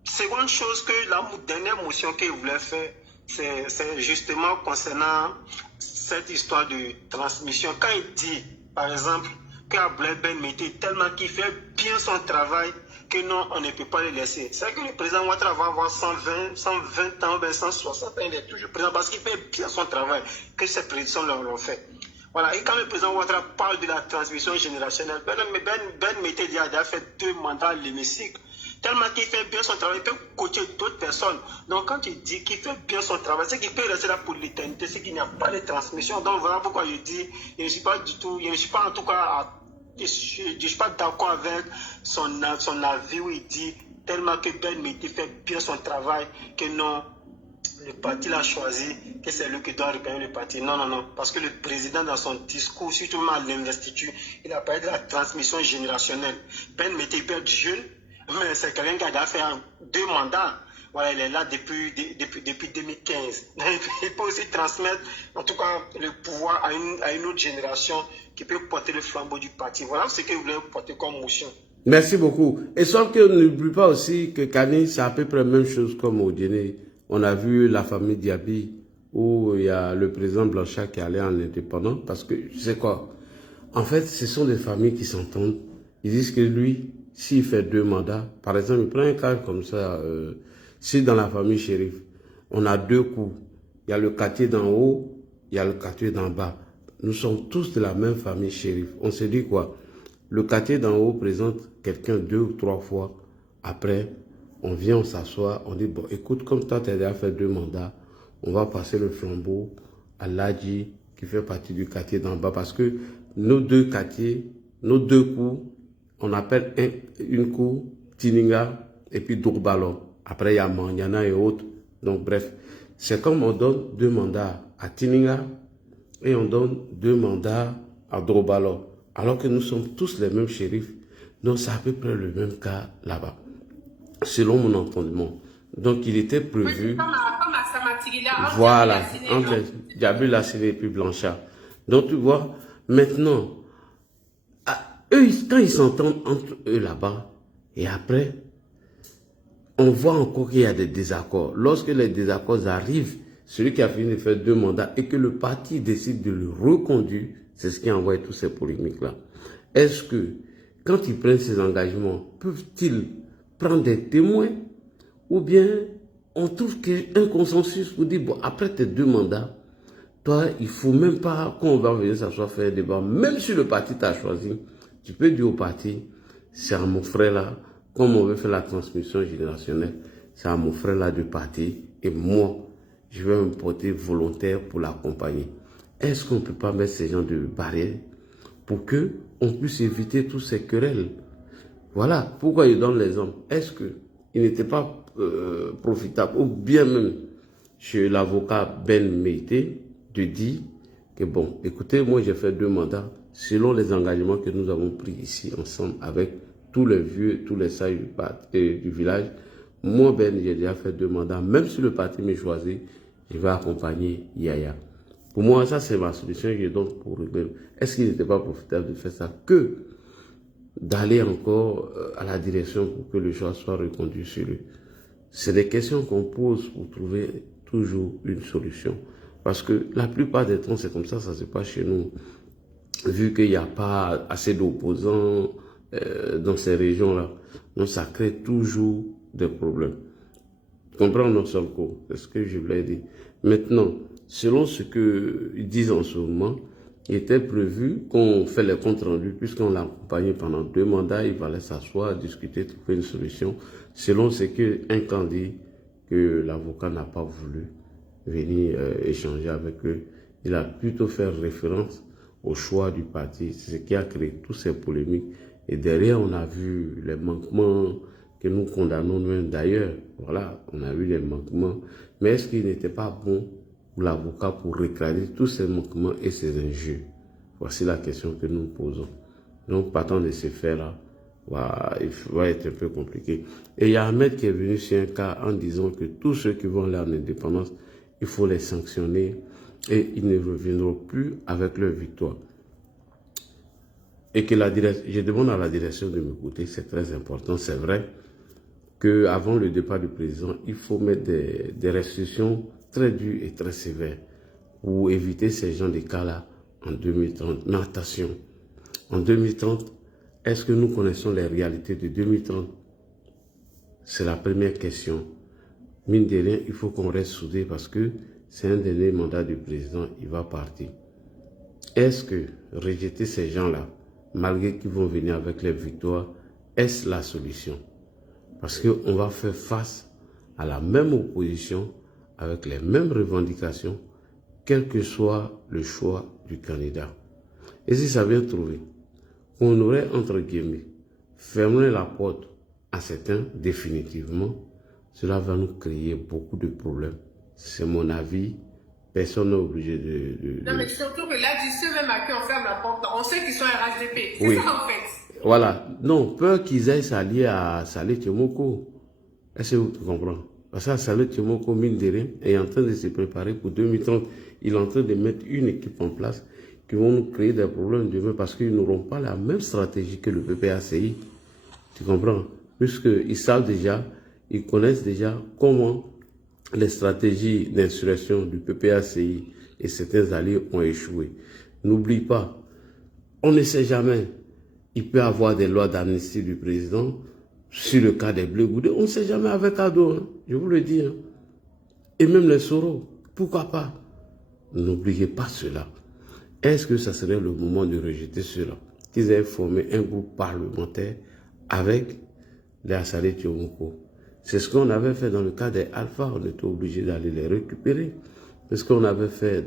seconde chose que la dernière motion qu'il voulait faire, c'est justement concernant cette histoire de transmission. Quand il dit, par exemple, qu'Abdoulaye Ben Meïté, tellement qu'il fait bien son travail, que non, on ne peut pas le laisser. C'est que le président Ouattara va avoir 120 ans, 160 ans, il est toujours président parce qu'il fait bien son travail, que ses prédictions l'ont fait. Voilà, et quand le président Ouattara parle de la transmission générationnelle, Ben Meïté a déjà fait 2 mandats à l'hémicycle. Tellement qu'il fait bien son travail, il peut coacher d'autres personnes. Donc quand il dit qu'il fait bien son travail, c'est qu'il peut rester là pour l'éternité, c'est qu'il n'y a pas de transmission. Donc voilà pourquoi je dis, je ne suis pas d'accord avec son avis où il dit tellement que Ben Meïté fait bien son travail, que non, le parti l'a choisi, que c'est lui qui doit reprendre le parti. Non, parce que le président dans son discours, surtout à l'investiture, il a parlé de la transmission générationnelle. Ben Meïté peut être jeune, mais c'est quelqu'un qui a déjà fait 2 mandats. Voilà, il est là depuis 2015. Il peut aussi transmettre, en tout cas, le pouvoir à une autre génération qui peut porter le flambeau du parti. Voilà ce que vous voulez porter comme motion. Merci beaucoup. Et sauf que n'oublie pas aussi que Kani, c'est à peu près la même chose comme au dîner. On a vu la famille Diaby, où il y a le président Blanchard qui allait en indépendant, parce que, tu sais quoi, en fait, ce sont des familles qui s'entendent. Ils disent que lui, s'il fait 2 mandats, par exemple, il prend un cas comme ça, si dans la famille Chérif, on a 2 coups, il y a le quartier d'en haut, il y a le quartier d'en bas. Nous sommes tous de la même famille Chérif. On se dit quoi? Le quartier d'en haut présente quelqu'un 2 ou 3 fois. Après, on vient, on s'assoit, on dit, bon, écoute, comme toi, tu as déjà fait 2 mandats, on va passer le flambeau à Ladji, qui fait partie du quartier d'en bas, parce que nos 2 quartiers, nos 2 coups, on appelle une cour Tininga et puis Dourbalo. Après, il y a Mandiana et autres. Donc, bref, c'est comme on donne 2 mandats à Tininga et on donne 2 mandats à Dourbalo. Alors que nous sommes tous les mêmes shérifs. Donc, c'est à peu près le même cas là-bas, selon mon entendement. Donc, il était prévu. Oui, comme à Samatigila. Voilà, entre Diaby Lassine et puis Blanchard. Donc, tu vois, maintenant, eux, quand ils s'entendent entre eux là-bas, et après, on voit encore qu'il y a des désaccords. Lorsque les désaccords arrivent, celui qui a fini de faire 2 mandats et que le parti décide de le reconduire, c'est ce qui envoie tous ces polémiques-là. Est-ce que, quand ils prennent ces engagements, peuvent-ils prendre des témoins ou bien on trouve un consensus pour dire, bon, après tes 2 mandats, toi, il ne faut même pas qu'on va venir s'asseoir faire un débat, même si le parti t'a choisi. Tu peux dire au parti, c'est à mon frère là, comme on veut faire la transmission générationnelle, c'est à mon frère là du parti, et moi, je vais me porter volontaire pour l'accompagner. Est-ce qu'on ne peut pas mettre ces gens de barrière pour qu'on puisse éviter tous ces querelles? Voilà pourquoi il donne l'exemple. Est-ce qu'il n'était pas profitable, ou bien même chez l'avocat Ben Meïté, de dire que bon, écoutez, moi j'ai fait 2 mandats, selon les engagements que nous avons pris ici ensemble avec tous les vieux, tous les sages du village. Moi, Ben, j'ai déjà fait 2 mandats. Même si le parti me choisit, je vais accompagner Yaya. Pour moi, ça, c'est ma solution que je donne pour régler. Est-ce qu'il n'était pas profitable de faire ça que d'aller encore à la direction pour que le choix soit reconduit sur lui? C'est des questions qu'on pose pour trouver toujours une solution. Parce que la plupart des temps, c'est comme ça se passe chez nous. Vu qu'il n'y a pas assez d'opposants dans ces régions-là. Donc, ça crée toujours des problèmes. Comprends notre seul coup, c'est ce que je voulais dire. Maintenant, selon ce qu'ils disent en ce moment, il était prévu qu'on fait les comptes rendus, puisqu'on l'a accompagné pendant 2 mandats, il fallait s'asseoir, discuter, trouver une solution. Selon ce qu'un camp dit, que l'avocat n'a pas voulu venir échanger avec eux. Il a plutôt fait référence au choix du parti, c'est ce qui a créé toutes ces polémiques. Et derrière, on a vu les manquements que nous condamnons nous-mêmes d'ailleurs. Voilà, on a vu les manquements. Mais est-ce qu'il n'était pas bon pour l'avocat pour réclamer tous ces manquements et ces injures? Voici la question que nous posons. Donc, partant de ces faits-là, il va être un peu compliqué. Et il y a Ahmed qui est venu sur un cas en disant que tous ceux qui vont aller en indépendance, il faut les sanctionner et ils ne reviendront plus avec leur victoire. Et que je demande à la direction de m'écouter, c'est très important, c'est vrai qu'avant le départ du président, il faut mettre des restrictions très dures et très sévères pour éviter ces genres de cas-là en 2030. Mais attention, en 2030, est-ce que nous connaissons les réalités de 2030? C'est la première question. Mine de rien, il faut qu'on reste soudés parce que c'est un dernier mandat du président, il va partir. Est-ce que rejeter ces gens-là, malgré qu'ils vont venir avec les victoires, est-ce la solution? Parce qu'on va faire face à la même opposition, avec les mêmes revendications, quel que soit le choix du candidat. Et si ça vient trouver, on aurait, entre guillemets, fermé la porte à certains définitivement, cela va nous créer beaucoup de problèmes. C'est mon avis. Personne n'est obligé de... Non, mais surtout que là, d'ici même à qui on ferme la porte, on sait qu'ils sont RHDP. C'est oui. ça, en fait. Voilà. Non, peur qu'ils aillent s'allier à Saleh Tchemoko. Est-ce que tu comprends? Parce que Saleh Tchemoko, mine de rien, est en train de se préparer pour 2030. Il est en train de mettre une équipe en place qui vont nous créer des problèmes demain parce qu'ils n'auront pas la même stratégie que le PPACI. Tu comprends? Puisqu'ils savent déjà, ils connaissent déjà comment les stratégies d'insurrection du PPACI et certains alliés ont échoué. N'oublie pas, on ne sait jamais. Il peut y avoir des lois d'amnistie du président sur le cas des Bleu Goudé. On ne sait jamais avec Ado, hein, je vous le dis. Hein. Et même les Soro, pourquoi pas? N'oubliez pas cela. Est-ce que ça serait le moment de rejeter cela? Qu'ils aient formé un groupe parlementaire avec les Saleh Tchemoko. C'est ce qu'on avait fait dans le cas des Alpha. On était obligé d'aller les récupérer. C'est ce qu'on avait fait